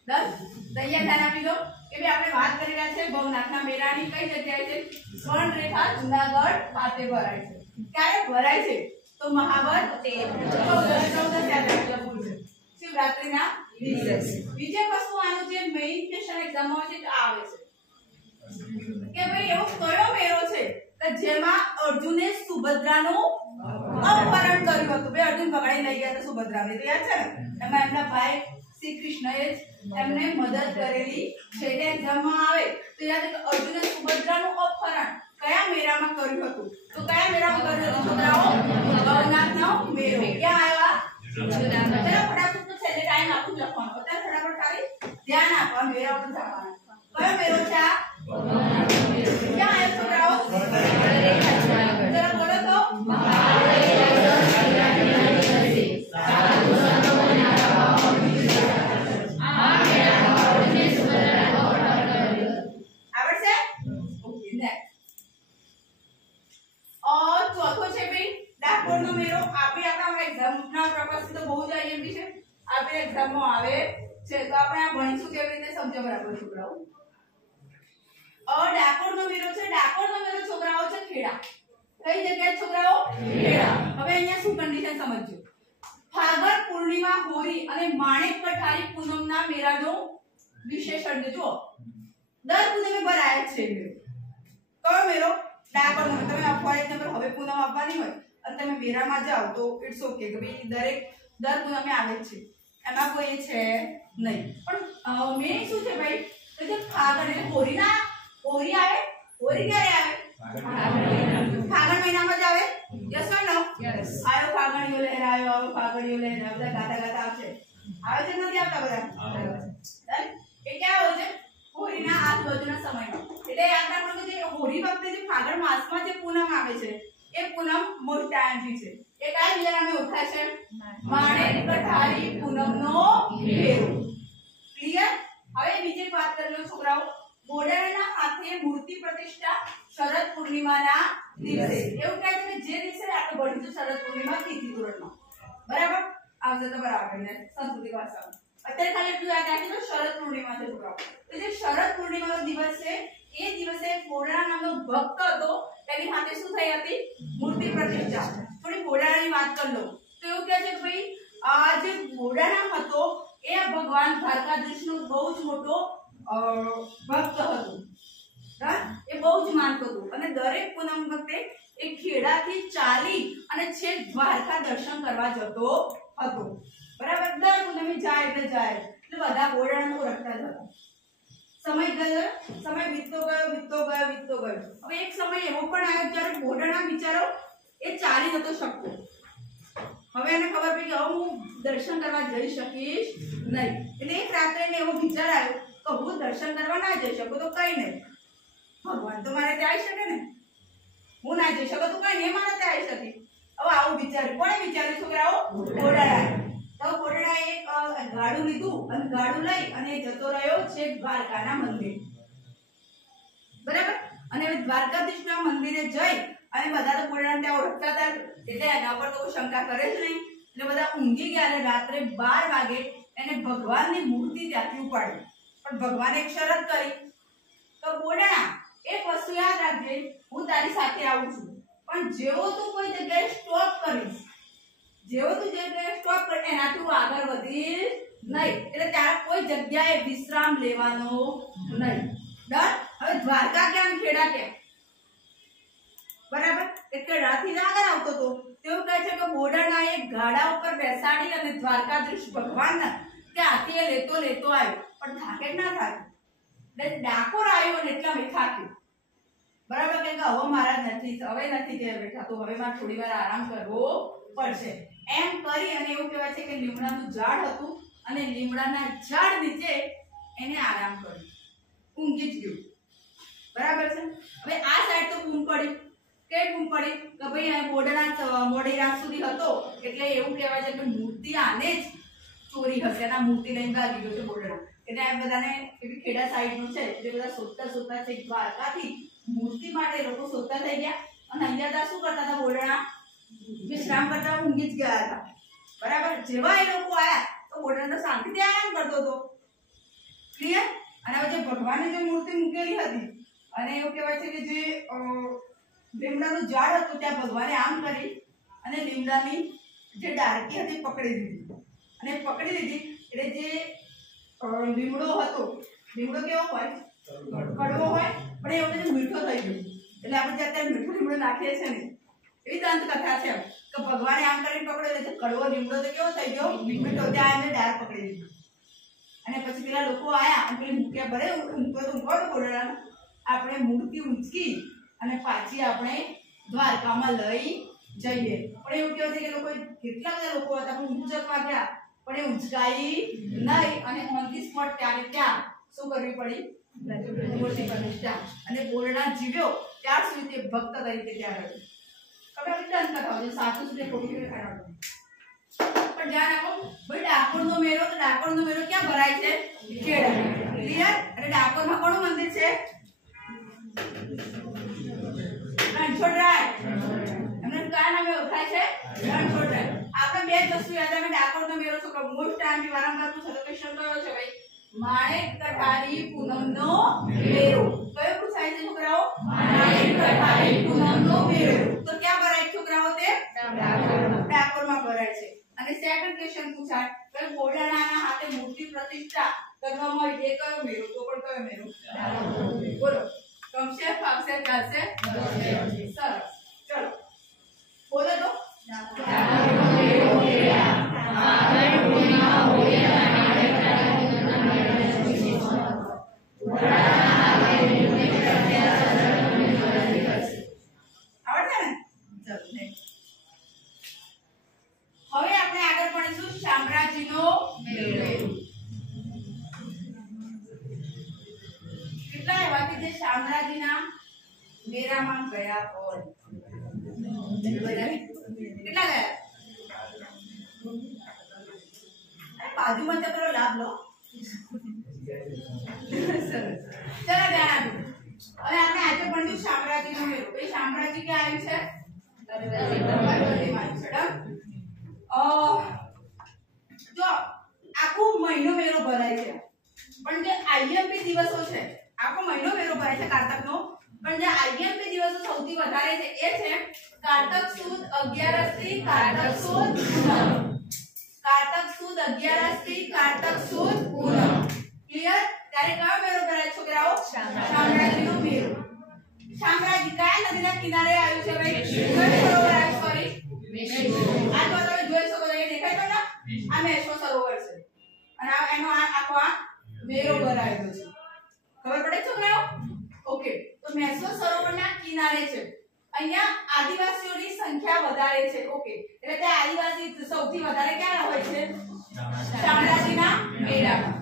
10 તૈયાર ધ્યાન આપી દો કે ભાઈ આપણે વાત કરી રહ્યા છે ભવનાથના મેળાની કઈ જગ્યાએ છે સ્વર્ણરેખા જૂનાગઢ ખાતે ભરાય છે ક્યારે ભરાય છે તો મહાવત 14 યાદ રાખજો શિવરાત્રીના દિવસે બીજી વસ્તુ આનું જે મેઇન ક્વેશ્ચન એક્ઝામમાં છે તો આવે છે કે ભાઈ એવો કયો મેળો છે કે જેમાં અર્જુને સુભદ્રાનું અપહરણ કર્યું હતું બે અર્જુન પકડી લઈ ગયા હતા સુભદ્રાને તો યાદ છે ને એમાં એમના ભાઈ શ્રી કૃષ્ણએ એમને મદદ કરેલી છે એટલે એક્ઝામમાં આવે તો યાદ કે અર્જુને સુભદ્રાનું અપહરણ કયા મેળામાં કર્યું હતું તો કયા મેળામાં કર્યું હતું છોકરાઓ ભવનાથનો મેળો ક્યાં આવ્યા જૂનાગઢ ચલો ફટાફટ તો છેલ્લે ટાઈમ આપું લખવાનો અત્યારે ફટાફટ ખાલી ધ્યાન આપવા મેળા પર જવાનું કયો મેળો છે આ ક્યાં આવ્યો છોકરાઓ ચલો બોલો તો ડાકોરનો મેળો આપે આપણા એક્ઝામના પ્રપોઝ તો બહુ જ આઈએમપી છે આપે એક્ઝામમાં આવે છે તો આપણે આ ભણીશું કેવી રીતે સમજો બરાબર છોકરાઓ ડાકોરનો મેળો છે ડાકોરનો મેળો છોકરાઓ છે ખેડા કઈ જગ્યાએ છોકરાઓ ખેડા હવે અહીંયા શું કન્ડિશન સમજજો ફાગણ પૂર્ણિમા હોળી અને માણેક કઠારી પૂનમના મેળાનો વિશેષણ જો દર પૂનમે ભરાય છે કયો મેળો ડાકોરનો તમે અઠવાડિયે નંબર હવે પૂનમ આવવાની હોય અને તમે મેળામાં જાઓ તો ઇટ્સ ઓકે કે ભાઈ દરેક દર પૂનમે આવે છે એમાં કોઈ છે નહીં પણ મેં શું છે ભાઈ તો જે ફાગણ એટલે હોળી આવે હોળી ક્યારે આવે ફાગણ મહિનામાં જ આવે યસ ઓર નો યસ આયો ફાગણીઓ લહેરાયો આવો ફાગણીઓ લહેરાયો બધા ગાતા ગાતા આવશે આવે છે નથી આવતા બધા એ ક્યાં હોય છે હોળીના આજુબાજુના સમયમાં એટલે યાદ રાખો કે જે હોળી વખતે જે ફાગણ માસમાં જે પૂનમ આવે છે એ પૂનમ મોટાંજી છે એ કયા જિલ્લામાં ઓળખાય છે માણેક કઠારી પૂનમનો મેળો ક્લિયર હવે બીજી એક વાત કરી લો છોકરાઓ મોઢેરાના હાથે મૂર્તિ પ્રતિષ્ઠા શરદ પૂર્ણિમાના દિવસે એવું કહે છે કે જે દિવસે આપણે ભણીશું શરદ પૂર્ણિમા તિથિ ધોરણમાં બરાબર આવશે તો બરાબર ને સંસ્કૃતિ ભાષામાં અત્યારે ખાલી એટલું યાદ રાખી લો શરદ પૂર્ણિમા છે છોકરાઓ તો જે શરદ પૂર્ણિમાનો દિવસ છે એ દિવસે મોઢેરા નામનો ભક્ત હતો તેની હાથે શું થઈ હતી મૂર્તિ પ્રતિષ્ઠા થોડી મોઢેરાની વાત કરી લો તો એવું કહે છે કે ભાઈ આ જે મોઢેરા હતો એ ભગવાન દ્વારકાધીશનો બહુ જ મોટો ભક્ત હતો એ બહુ જ માનતો હતો અને દરેક પૂનમ વખતે એ ખેડાથી ચાલી અને છેક દ્વારકા દર્શન કરવા જતો હતો બરાબર દર પૂનમે જાય એટલે બધા મોઢેરાને ઓળખતા જ હતા સમય ગયો સમય વીતતો ગયો હવે એક સમય એવો પણ આવ્યો જ્યારે મોઢેરા બિચારો એ ચાલી નતો શકતો હવે એને ખબર પડી કે હવે હું દર્શન કરવા જઈ શકીશ નહીં એટલે એક રાત્રે એને એવો વિચાર આવ્યો કે હું દર્શન કરવા ના જઈ શકું તો કઈ નહીં ભગવાન તો મારે ત્યાં આવી શકે ને હું ના જઈ શકું તો કઈ નહીં મારે ત્યાં આવી શકે હવે આવું વિચાર્યું કોણે વિચાર્યું છોકરાઓ મોઢેરાએ તો મોઢેરાએ એક ગાડું લીધું અને ગાડું લઈ અને જતો રહ્યો છે દ્વારકાના મંદિર બરાબર અને દ્વારકાધીશના મંદિરે જઈ અને બધા તો મોઢેરાને ત્યાં ઓળખતા હતા એટલે એના પર તો શંકા કરે જ નહીં એટલે બધા ઊંઘી ગયા અને રાત્રે 12 વાગે એને ભગવાનની મૂર્તિ ત્યાંથી ઉપાડી, પણ ભગવાને એક શરત કરી કે બોડા એક વસ્તુ યાદ રાખજે, હું તારી સાથે આવું છું, પણ જેવો તું કોઈ જગ્યાએ સ્ટોપ કરીશ, જેવો તું જગ્યાએ સ્ટોપ કરે એનાથી હું આગળ વધીશ નહીં, એટલે ત્યારે કોઈ જગ્યાએ વિશ્રામ લેવાનો નહીં. ડન. હવે દ્વારકા કેમ ખેડા કેમ? બરાબર. એટલે રાથી આગળ આવતો તો તેવું કહે છે કે બોડાના એક ગાડા ઉપર બેસાડી અને દ્વારકાધીશ ભગવાનના ત્યાંથી લેતો આવ્યો, પણ થાકે ના થાય. એટલે ડાકોર આવ્યો ને એટલા મેં થાક્યો. બરાબર. કે હવે મારા નથી, હવે નથી કે બેઠા તો હવે મારે થોડી વાર આરામ કરવો પડશે એમ કરી અને એવું કહેવાય છે કે લીમડાનું ઝાડ હતું અને લીમડાના ઝાડ નીચે એને આરામ કર્યો, ઊંઘી જ ગયો. બરાબર છે. હવે આ સાઈડ તો બૂમ પડી કે બૂમ પડી કે ભાઈ આ બોડાના મોડી રાત સુધી હતો એટલે એવું કહેવાય છે કે મૂર્તિ આને જ ચોરી હશે, એના મૂર્તિ લઈને ભાગી ગયો છે બોડાના. એટલે આ બધાને એવી ખેડા સાઈડનું છે એટલે બધા શોધતા છે દ્વારકાથી મૂર્તિ માટે લોકો શોધતા થઈ ગયા અને અહીંયા શું કરતા હતા બોડાના વિશ્રામ કરતા ઊંઘી જ ગયા હતા. બરાબર. જેવા એ લોકો આયા તો બોડાનો શાંતિથી આરામ કરતો હતો. ક્લિયર. અને હવે જે ભગવાને જે મૂર્તિ મૂકેલી હતી અને એવું કહેવાય છે કે જે લીમડાનું ઝાડ હતું ત્યાં ભગવાને આમ કરી અને લીમડાની જે ડાળકી હતી પકડી લીધી અને પકડી લીધી એટલે જે લીમડો હતો, લીમડો કેવો હોય? કડવો હોય, પણ એ વખતે મીઠો થઈ ગયો. એટલે આપણે જે અત્યારે મીઠું લીમડો નાખીએ છીએ ને એવી દંત કથા છે કે ભગવાને આમ કરીને પકડ્યો એટલે કડવો લીમડો તો કેવો થઈ ગયો? મીઠો. ત્યાં એને ડાળ પકડી લીધી અને પછી પેલા લોકો આયા અને પેલી મૂક્યા ભરે ઊંઘો બોલાડા આપણે મૂર્તિ ઊંચકી અને પાછી આપણે દ્વારકામાં લઈ જઈએ. પણ એવું કહેવાય છે કે લોકો કેટલા બધા લોકો હતા પણ ઊંચકવા ગયા પણ એ ઉંચકાઈ નહીં અને ઓન ધી સ્પોટ ત્યાં શું કરવી પડી? મૂર્તિ પ્રતિષ્ઠા. અને બોલડા જીવ્યો ત્યાર સુધી તે ભક્ત તરીકે ત્યાં રહ્યો. ખબર દંત કથાઓ છે, સાચું સુધી ખોટું પણ ધ્યાન આપો ભાઈ. ડાકોરનો મેળો, તો ડાકોરનો મેળો ક્યાં ભરાય છે? ખેડા. ક્લિયર. અને ડાકોરમાં કોનું મંદિર છે? રણછોડરાય. એમને કયા નામે ઓળખાય છે? રણછોડરાય. આપણે બે જ વસ્તુ યાદ આવે ડાકોરનો મેળો છોકરો મોસ્ટ ટાઈમ વારંવાર પૂછાતો ક્વેશ્ચન કયો છે ભાઈ? માણેક કઠારી પૂનમનો મેળો. કયો પૂછાય છે છોકરાઓ? માણેક કઠારી પૂનમનો મેળો. તો ક્યાં ભરાય છોકરાઓ? તે ડાકોરમાં ભરાય છે. અને સેકન્ડ ક્વેશ્ચન પૂછાય કે બોડાણાના હાથે મૂર્તિ પ્રતિષ્ઠા કરવામાં આવી એ કયો મેળો? તો પણ કયો મેળો? બોલો. ગમશે, ફાવશે, ચાલશે? સરસ. ચલો બોલો તો. હવે આપણે આગળ ભણીશું શામળાજીનો મેળો. કેટલા એવા કે જે શામળાજીના મેળામાં ગયા હોય? કેટલા ગયા? બાજુમાં તો કરો, લાભ લો. ચલો ધ્યાન આપો. હવે આપણે આજે ભણીશું શામળાજીનો મેળો. એ શામળાજી ક્યાં આવ્યું છે? જો આખો મહિનો મેળો ભરાય છે પણ જે આઈએમપી દિવસો છે આખો મહિનો મેળો ભરાય છે કારતકનો, પણ જે આઈએમપી દિવસો સૌથી વધારે છે એ છે કારતક સુદ 11 થી કારતક સુદ પૂનમ. કારતક સુદ 11 થી કારતક સુદ પૂનમ. ક્લિયર. ત્યારે કયો મેળો ભરાય છોકરાઓ? શામળાજીનો મેળો. શામળાજી કયા નદીના કિનારે આવ્યું છે ભાઈ? સરોવર આવ્યું. સોરી, આ તો તમે જોઈ શકો છો, એ દેખાય છે ને? આ મેશ્વો સરોવર છે અને આ એનો આખો આ મેળો ભરાયેલો છે. ખબર પડે છોકરાઓ? ઓકે. તો મેશ્વો સરોવરના કિનારે છે. અહીંયા આદિવાસીઓની સંખ્યા વધારે છે. ઓકે. એટલે તે આદિવાસી સૌથી વધારે ક્યાં હોય છે? શામળાજીના મેળામાં.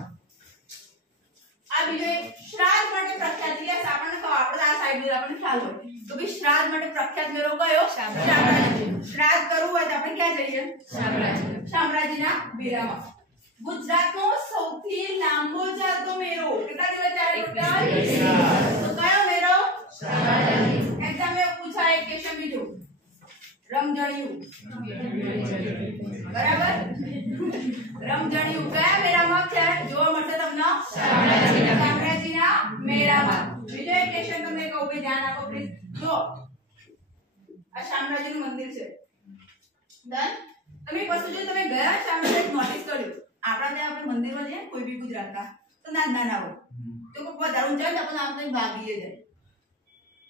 આ બીજો શ્રાદ્ધ માટે પ્રખ્યાત છે. આપણને ખબર, આપણે આ સાઈડ ની આપણને ખ્યાલ હોય તો ભઈ શ્રાદ્ધ માટે પ્રખ્યાત મેળો કયો? શામળાજી. શ્રાદ્ધ કરવું હોય તો આપણે ક્યાં જઈએ? શામળાજીના મેળામાં. ગુજરાતનો સૌથી લાંબો ચાલતો મેળો. કેટલા દિવસ ચાલે ટોટલ? તો કયો મેળો? શામળાજી. એક્ઝામ માં પૂછાય ક્વેશ્ચન બીજું. રમઝણિયું. બરાબર. રમઝણિયું કયા મેળા શામળાજીનું મંદિર છે ડન તમે એક વસ્તુ જો તમે ગયા શામળાજી નોટિસ કર્યું આપણા ત્યાં આપણે મંદિરમાં જઈએ કોઈ બી ગુજરાતના તો નાના હોય તો કોઈ વધારે ઊંચા ને આપણે આમ તો ભાગીએ જાય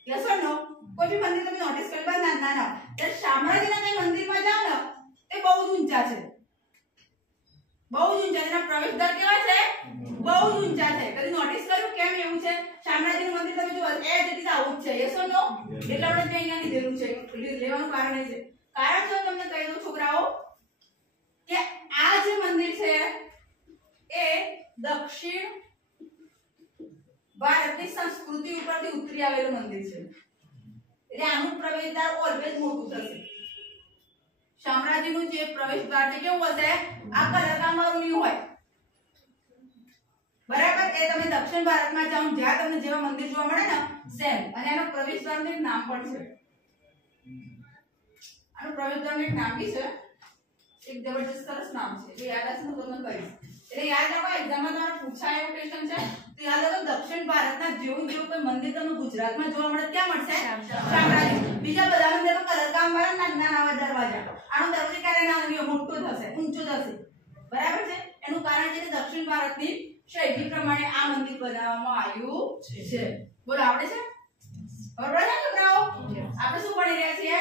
યસ ઓર નો કોઈ બી મંદિર તમે નોટિસ કરી બસ નાના ત્યારે શામળાજીના કઈ મંદિરમાં જાવ ને તે બહુ જ ઊંચા છે બહુ જ ઊંચા એના પ્રવેશ દ્વાર કેવા છે બહુ જ ઊંચા છે કદી નોટિસ કર્યું કેમ એવું છે શામળાજીનું મંદિર તમે જો એ રીતે આવું જ છે યસ ઓર નો એટલે આપણે અહીંયા લીધેલું છે લેવાનું કારણ એ છે કારણ જો તમને કહી દઉં છોકરાઓ કે આ જે મંદિર છે એ દક્ષિણ ભારતની સંસ્કૃતિ ઉપરથી ઉતરી આવેલું મંદિર છે એટલે આનું પ્રવેશદ્વાર ઓલવેઝ મોટું થશે શામળાજીનું જે પ્રવેશદ્વાર છે કેવું હશે આ કલરકામ વાળું નહીં હોય બરાબર એ તમે દક્ષિણ ભારતમાં જાઓ જ્યાં તમને જેવા મંદિર જોવા મળે ને સેમ અને એનો પ્રવેશદ્વારનું એક નામ પણ છે આનું પ્રવેશદ્વારનું એક નામ બી છે એક જબરદસ્ત સરસ નામ છે એ યાદ હશે તો તમને કહીશ એટલે યાદ રાખો એક્ઝામમાં તમારે પૂછાય એવું ક્વેશ્ચન છે તો યાદ રાખો દક્ષિણ ભારતના જેવું કોઈ મંદિર તમને ગુજરાતમાં જોવા મળે ક્યાં મળશે શામળાજી બીજા બધા મંદિરો કલરકામ વાળા નાના નાના દરવાજા આનો દરવાજો ક્યારે નાનો મોટો થશે ઊંચો થશે બરાબર છે એનું કારણ છે કે દક્ષિણ ભારતની શૈલી પ્રમાણે આ મંદિર બનાવવામાં આવ્યું છે બોલો આવડે છે બરાબર છે છોકરાઓ આપણે શું ભણી રહ્યા છીએ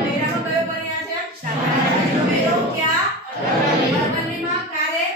મેરાનો કયો ભણી રહ્યા છે શામળાજીનો મેરો ક્યાં અરવલ્લીમાં કારે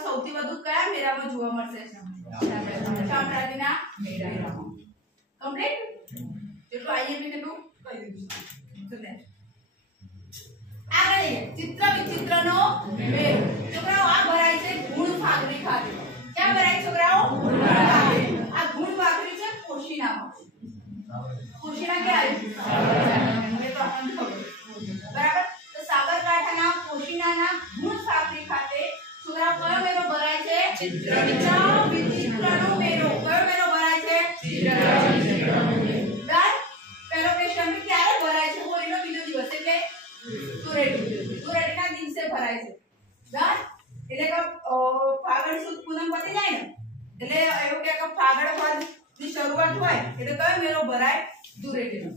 સૌથી વધુ કયા મેળામાં જોવા મળશે શામળાજીના મેળામાં કમ્પ્લીટ જેટલું આઈએમપી કેટલું કહી દીધું આગળ ચિત્ર વિચિત્રનો મેળો છોકરાઓ આ ભરાય છે ગુણ ફાગરી ખાતે ક્યાં ભરાય છોકરાઓ ગુણ ફાગરી આ ગુણ ફાગરી છે કોશીનામાં કોશીના કે આવી એ તો આપણને ખબર બરાબર તો સાબરકાંઠાના કોશીનાના ગુણ ફાગરી ખાતે છોકરાઓ કયો મેળો ભરાય છે ચિત્ર વિચિત્રનો મેળો કયો મેળો ભરાય છે ચિત્ર વિચિત્રનો મેળો પહેલો ક્વેશ્ચન ક્યારે ભરાય છે હોળીનો બીજો દિવસ એટલે ધૂળેટીના દિવસે ભરાય છે ડન એટલે કે ફાગણ સુદ પૂનમ પતી જાય ને એટલે એવું કે ફાગણ વદ ની શરૂઆત હોય એટલે કયો મેળો ભરાય ધૂળેટીનો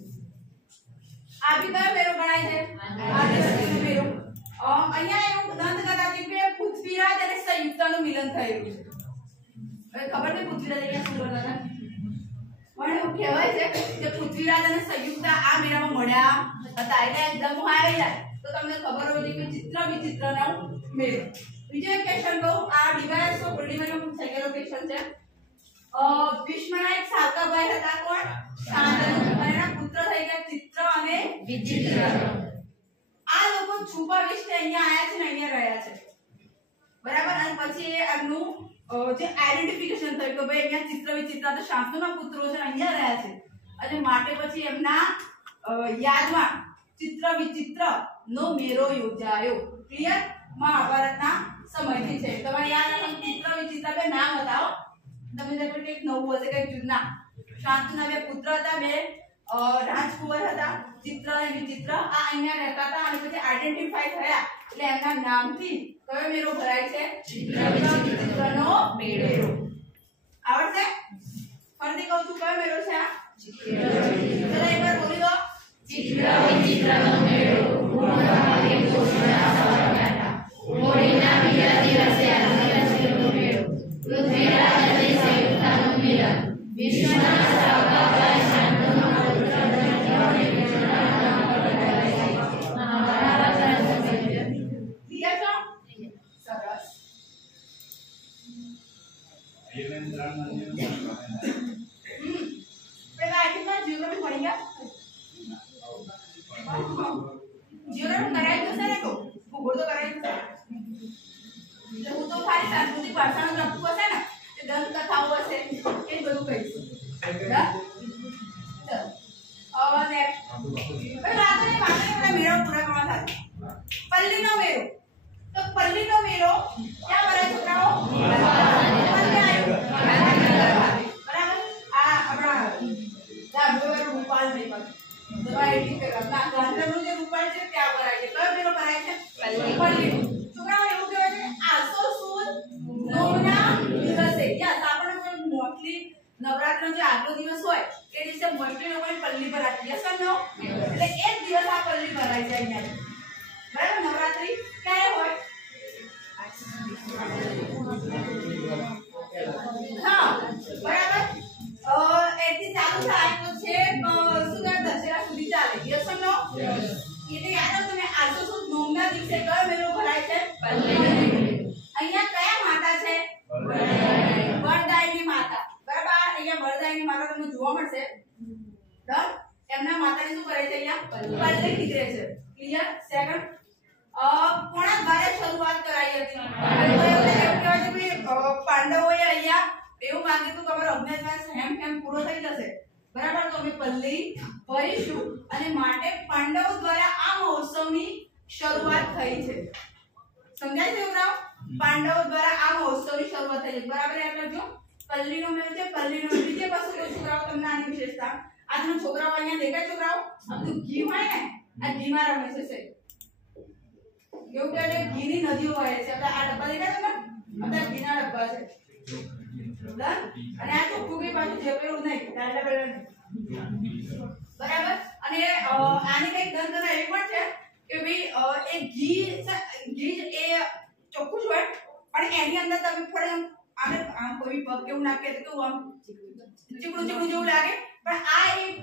આ બી કયો મેળો ગણાય છે આદિવાસીનો મેળો અહીંયા એવું દંતકથા છે કે પૃથ્વીરાજ અને સંયુક્તાનું મિલન થયેલું છે હવે ખબર નહીં પૃથ્વીરાજ અહીંયા શું કરતા હતા પણ એવું કહેવાય છે કે પૃથ્વીરાજ અને સંયુક્તા આ મેળામાં મળ્યા હતા એટલે એકદમ આવી જાય તો તમને ખબર હોય કે ચિત્ર વિચિત્રનો મેળો બીજો એક ક્વેશ્ચન કહું આ ડિવાઇસ ઓફ પ્રિલિમિનરી પૂછાયેલો ક્વેશ્ચન છે ભીષ્મના એક સાકા ભાઈ હતા કોણ શાંતનુ અને એના પુત્ર થઈ ગયા ચિત્ર અને વિચિત્ર આ લોકો છુપા વિશે અહીંયા આયા છે ને અહીંયા રહ્યા છે બરાબર અને પછી એમનું જે આઇડેન્ટિફિકેશન થયું કે ભાઈ અહીંયા ચિત્ર વિચિત્ર તો શાંતનુના પુત્રો છે અહીંયા રહ્યા છે અને માટે પછી એમના યાદમાં ચિત્ર વિચિત્ર નો મેળો યોજાયો ક્લિયર મહાભારતના સમયથી છે તમારે યાદ રાખો ચિત્ર વિચિત્ર બે નામ બતાવો તમે જે કંઈક નવું હશે કંઈક જૂના શાંતનુના બે પુત્ર હતા બે રાજકુંવર હતા ચિત્ર અને વિચિત્ર આ અહીંયા રહેતા હતા અને પછી આઇડેન્ટિફાઈ થયા એટલે એમના નામથી કયો મેળો ભરાય છે ચિત્ર વિચિત્રનો મેળો આવડશે ફરીથી કહું છું કયો મેળો છે આ ચિત્ર વિચિત્ર એકવાર બોલી દો ચિત્ર વિચિત્રનો મેળો સવાલ નહીં પાછો તમારે ઠીક કરવાના ગાંધીનું જે રૂપાળ છે ત્યાં ભરાય છે કયો મેળો ભરાય છે પલ્લીનો છોકરાઓ એવું કહેવાય છે આસો સુદ નોમના દિવસે યસ આપણે મોસ્ટલી નવરાત્રિનો જે આગલો દિવસ હોય એ દિવસે મોસ્ટલી લોકોની પલ્લી ભરાતી યસ નો એટલે એક દિવસ આ પલ્લી ભરાય છે અહીંયા બરાબર નવરાત્રિ ક્યારે હોય હા બરાબર એથી ચાલુ થાય તો છે સુગર દશેરા સુધી ચાલે યસ નો એટલે યાદ રાખો તમે આસો સુદ નોમના દિવસે કયો મેળો ભરાય છે અહીંયા કયા માતા છે વરદાયની માતા બરાબર અહીંયા વરદાયની માતા તમને જોવા મળશે ડન એમના માતાને શું કરે છે અહીંયા પલ્લી ખીચરે છે ક્લિયર સેકન્ડ કોના દ્વારા શરૂઆત કરાઈ હતી પાંડવોએ અહીંયા એવું માંગ્યું હતું કે અમારો અજ્ઞાતવાસ હેમ પૂરો થઈ જશે બરાબર તો અમે પલ્લી ભરીશું અને માટે પાંડવો દ્વારા આ મહોત્સવની શરૂઆત થઈ છે સમજાય છે છોકરાઓ પાંડવો દ્વારા આ મહોત્સવની શરૂઆત થઈ છે બરાબર યાદ રાખજો પલ્લીનો મેળો છે પલ્લીનો બીજે પાછું કોઈ છોકરાઓ તમને આની વિશેષતા આજના છોકરાઓ અહીંયા દેખાય છોકરાઓ આ બધું ઘી હોય ને આ ઘીમાં રમે છે એવું કે ઘીની નદીઓ વહે છે આપણે આ ડબ્બા દેખાય તમને આપણે ઘીના ડબ્બા છે ડન અને આ ચોખ્ખું ઘી પાછું જે પેલું નહીં ડાયલા પેલું બરાબર અને આની કઈક દંતના એવી પણ છે કે ભાઈ એ ઘી એ ચોખ્ખું જ હોય પણ એની અંદર તમે થોડે આમ કોઈ પગ કેવું નાખે તો આમ ચીકણું જેવું લાગે પણ આ એક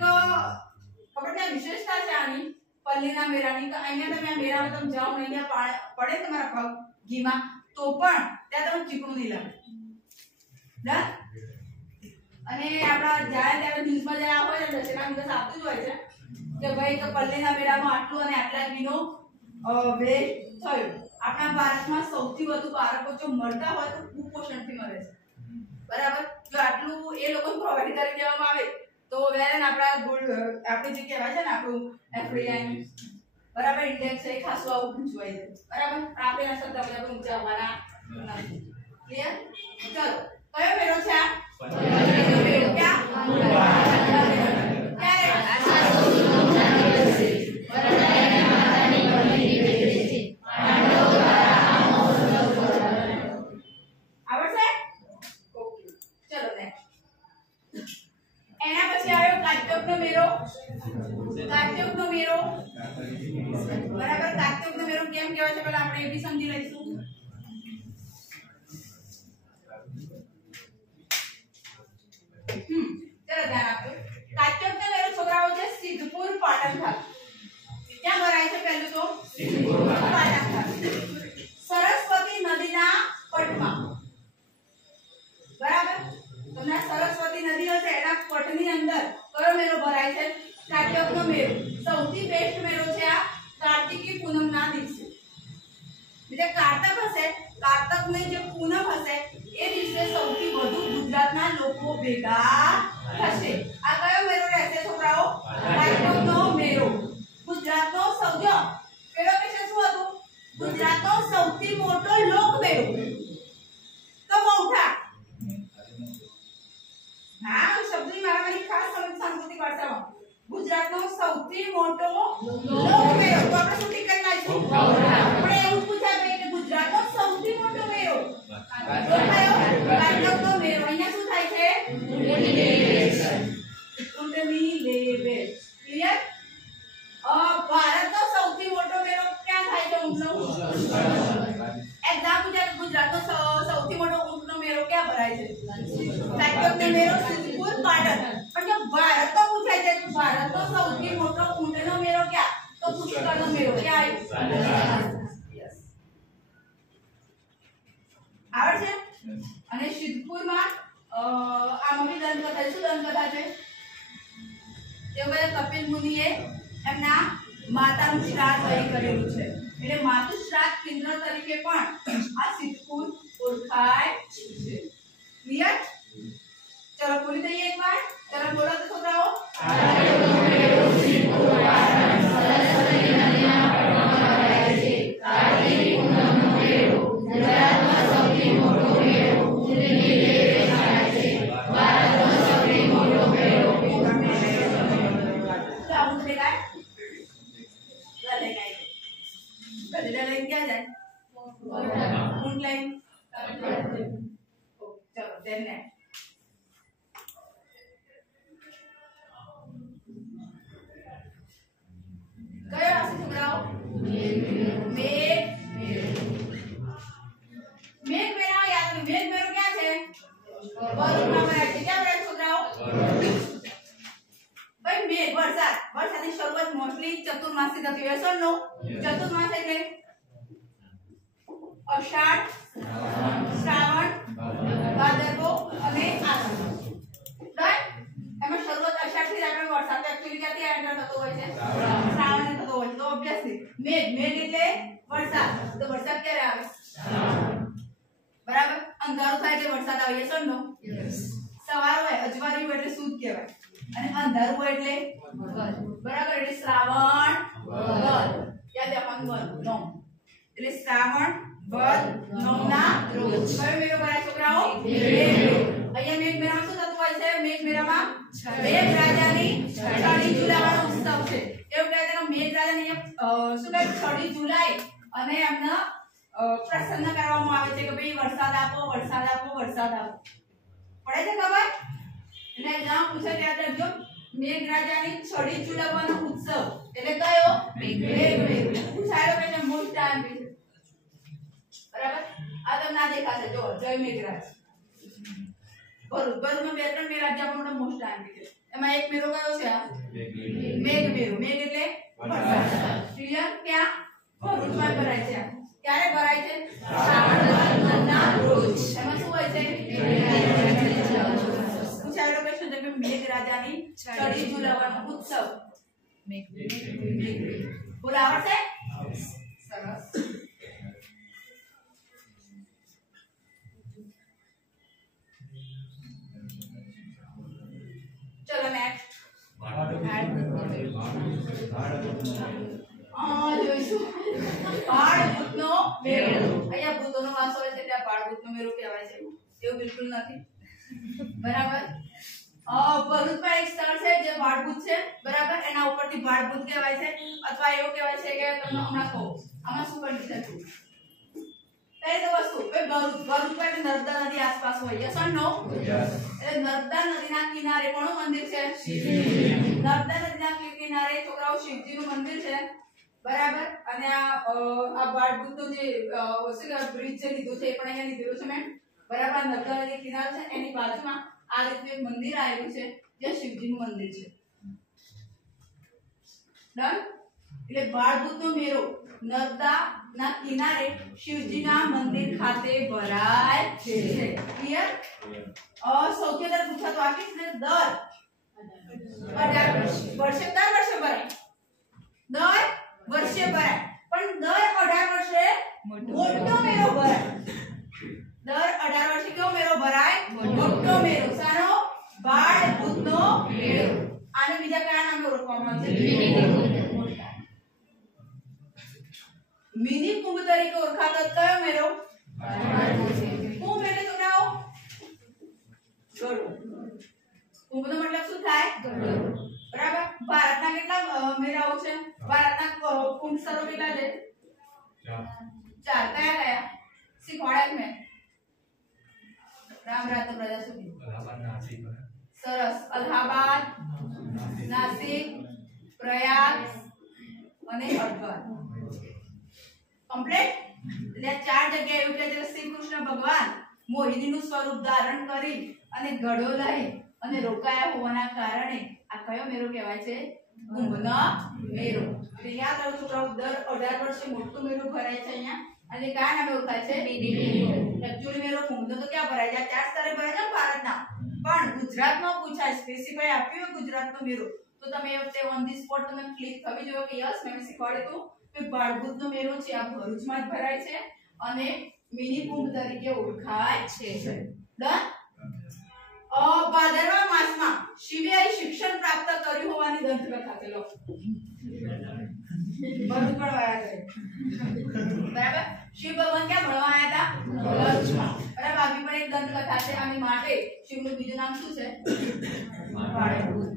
ખબર છે વિશેષતા છે આની પલ્લીના મેળાની તો અહીંયા તમે આ મેળામાં તમે જાઓ ને અહીંયા પડે તમારા પગ ઘીમાં તો પણ ત્યાં તમને ચીકણું નહીં લાગે ડન અને આપણા જાય ત્યારે ન્યૂઝમાં જરા હોય ને દશેરા દિવસ આપતું જ હોય છે કે ભાઈ તો પલ્લીના મેળામાં આટલું અને આટલા ઘીનો વેસ્ટ થયો આપણા ભારતમાં સૌથી વધુ બાળકો જો મળતા હોય તો કુપોષણથી મળે છે બરાબર જો આટલું એ લોકો પ્રોવાઈડ કરી દેવામાં આવે તો વેરન આપણા આપણે જે કહેવાય છે ને આપણું એફડીઆઈ બરાબર ઇન્ડેક્સ એ ખાસું આવું પૂછવાય છે બરાબર આપણે આ શબ્દ આપણે ઊંચા આવવાના નથી ક્લિયર ચલો કયો મેળો છે આ મેળો ક્યાં કાર્તિકનો મેળો બરાબર કાર્તિકનો મેળો કેમ કહેવાય છે પહેલા આપણે એ બી સમજી લઈશું ચલો ધ્યાન આપજો કાર્તિકનો મેળો છોકરાઓ છે સિદ્ધપુર પાટણ ખાતે ક્યાં ભરાય છે પહેલું તો સિદ્ધપુર પાટણ ખાતે સરસ્વતી નદીના પટમાં બરાબર તમને સરસ્વતી નદી હશે એના પટની અંદર કયો મેળો ભરાય છે કાર્તિકનો મેળો સૌથી બેસ્ટ મેળો છે આ કાર્તિકી પૂનમના દિવસે એટલે કાર્તક હશે કાર્તકની જે પૂનમ હશે એ દિવસે સૌથી વધુ ગુજરાતના લોકો ભેગા થશે આ કયો મેળો રહેશે છોકરાઓ કાર્તિકનો મેળો ગુજરાતનો સૌથી પેલો વિશે શું હતું ગુજરાતનો સૌથી મોટો લોક મેળો તો મૌઠા હા શબ્દની મારામારી ખાસ સમજ સાંસ્કૃતિક વારસામાં ગુજરાતનો સૌથી મોટો લોક મેળો તો આપણે શું ટીક કરી નાખીશું આપણે એવું પૂછાય કે ગુજરાતનો સૌથી મોટો મેળો કાર્તિકનો મેળો અહીંયા શું થાય છે ઊંટની લેવે ક્લિયર ભારતનો સૌથી મોટો મેળો ક્યાં થાય છે ઊંટનો એક્ઝામ ગુજરાતનો સૌથી મોટો ઊંટનો મેળો ક્યાં ભરાય છે કાર્તિકનો મેળો સિદ્ધપુર પાટણ પણ જો ભારતનો પૂછાય છે ભારતનો સૌથી મોટો ઊંટનો મેળો ક્યાં તો પુષ્કરનો મેળો ક્યાં યસ આવડે છે અને સિદ્ધપુરમાં આમાં બી દંતકથા શું દંતકથા છે તે બધા કપિલ મુનિએ એમના માતાનું શ્રાદ્ધ કરેલું છે એટલે માતુ શ્રાદ્ધ કેન્દ્ર તરીકે પણ આ સિદ્ધપુર ઓળખાય છે ક્લિયર ચલો બોલી દઈએ એકવાર ચલો બોલો તો છોકરાઓ क्या जाए ऊंट लाइन चलो देन नेक्स्ट कयो राशि छुकराओ मेघ मेघ मेरा याद नहीं मेघ मेरो क्या है वरुण માં ભરાય છે ક્યાં ભરાય છોકરાઓ ભાઈ મેઘ વરસાદની શરૂઆત મોસ્ટલી ચતુર્માસથી થતી હોય છે નો ચતુર્માસ એટલે અષાઢ શ્રાવણ ભાદરવો અને આષાઢ રાઈટ એમાં શરૂઆત અષાઢ થી આપણે વરસાદ એક્ચ્યુઅલી ક્યાંથી એન્ટર થતો હોય છે શ્રાવણ થતો હોય તો ઓબ્વિયસલી મેઘ એટલે વરસાદ તો વરસાદ ક્યારે આવે બરાબર અંધારું થાય એટલે વરસાદ આવે છે નો સવાર હોય અજવાળી હોય એટલે સૂદ કહેવાય અને અંધારું હોય એટલે બરાબર એટલે શ્રાવણ વદ યાદ રાખવાનું વદ નો એટલે શ્રાવણ વદ નો ના રોજ કયો મેળો ભરાય છોકરાઓ અહીંયા મેઘ મેળામાં શું થતું હોય છે મેઘ મેળામાં મેઘ રાજાની છડી ઝુલાવાનો ઉત્સવ છે એવું કહે છે કે મેઘ રાજાની શું કહે છડી ઝુલાય અને એમને પ્રસન્ન કરવામાં આવે છે કે ભાઈ વરસાદ આપો વરસાદ આપો વરસાદ આપો પડે છે ખબર એટલે એક્ઝામ પૂછે ત્યારે જો મેઘરાજાની છડી ઝુલાવવાનો ઉત્સવ એટલે કયો મેઘ પૂછાયો કે મોસ્ટ ટાઈમ છે બરાબર આ તમને ના દેખાશે જો જય મેઘરાજ ભરૂચમાં બે ત્રણ મેઘરાજ આપણને મોસ્ટ ટાઈમ છે એમાં એક મેરો કયો છે આ મેઘ એટલે વરસાદ ક્લિયર ક્યાં ભરૂચમાં ભરાય છે ક્યારે ભરાય છે શ્રાવણ મહિનાના રોજ એમાં શું હોય છે પૂછાયેલો પ્રશ્ન છે કે મેઘરાજાની છડી ઝુલાવવાનો ઉત્સવ બોલ આવડશે સરસ ચલો નેક્સ્ટ જોઈશું ભાડભૂતનો મેળો અહીંયા ભૂતોનો વાસ હોય છે ત્યાં ભાડભૂતનો મેળો કહેવાય છે એવું બિલકુલ નથી બરાબર ભરૂચમાં એક સ્થળ છે જે ભાડભૂત છે બરાબર એના ઉપરથી ભાડભૂત કહેવાય છે અથવા એવું કહેવાય છે કે તમને હમણાં કહું આમાં શું કન્ડિશન છે પહેલી તો વસ્તુ ભરૂચ પર નર્મદા નદી આસપાસ હોય યસ ઓર નો એટલે નર્મદા નદીના કિનારે કોનું મંદિર છે નર્મદા નદીના કિનારે છોકરાઓ શિવજીનું મંદિર છે બરાબર અને આ ભાડભૂતનો જે બ્રિજ જે લીધો છે એ પણ અહીંયા લીધેલો છે મેં બરાબર નર્મદા નદી કિનારે છે એની બાજુમાં આ રીતે એક મંદિર આવેલું છે જે શિવજીનું મંદિર છે ડન એટલે ભાડભૂતનો મેળો નર્મદાના કિનારે શિવજીના મંદિર ખાતે ભરાય છે ક્લિયર સૌથી વધારે પૂછાતો આપીશ ને દર 18 વર્ષે દર વર્ષે ભરાય દર વર્ષે ભરાય પણ દર 18 વર્ષે મોટો મેળો ભરાય દર 18 વર્ષે કેવો મેળો ભરાય મોટો મેળો સાનો ભાડભૂતનો મેળો આને બીજા કયા નામે ઓળખવામાં આવે છે મિની કુંભ તરીકે ઓળખાતો કયો મેળો કુંભ એટલે શું નામ ગળો કુંભનો મતલબ શું થાય બરાબર ભારતના કેટલા મેળાઓ છે ભારતના કુંભ સ્થળો કેટલા છે 4 કયા શીખવાડ્યા મેં રામ રાત પ્રજા સુધી સરસ અલ્હાબાદ નાસિક પ્રયાગ અને હરિદ્વાર કમ્પ્લીટ એટલે 4 જગ્યાએ એવું કહે છે શ્રી કૃષ્ણ ભગવાન મોહિનીનું સ્વરૂપ ધારણ કરી અને ઘડો લઈ અને રોકાયા હોવાના કારણે આ કયો મેળો કહેવાય છે કુંભનો મેળો એટલે યાદ રાખો છોકરાઓ દર 18 વર્ષે મોટો મેળો ભરાય છે અહીંયા અને કયા નામે ઓળખાય છે એક્ચ્યુઅલી મેળો કુંભનો તો ક્યાં ભરાય છે 4 સ્થળે ભરાય છે ભારતના પણ ગુજરાતમાં પૂછાય સ્પેસિફાઈ આપ્યું ગુજરાતનો મેળો તો તમે એ વખતે ઓન ધી સ્પોટ તમે ક્લિક થવી જોઈએ કે યસ મેં શીખવાડ્યું હતું કે ભાડભૂતનો મેળો છે આ ભરૂચમાં જ ભરાય છે અને મિની કુંભ તરીકે ઓળખાય છે ડન ભાદરવા માસમાં શિવે શિક્ષણ પ્રાપ્ત કર્યું હોવાની દંતકથા છે લો ભરૂચ ભણવાયા છે બરાબર શિવ ભગવાન ક્યાં ભણવા આવ્યા હતા ભરૂચમાં બરાબર આવી પણ એક દંતકથા છે અને માટે શિવનું બીજું નામ શું છે ભાડભૂત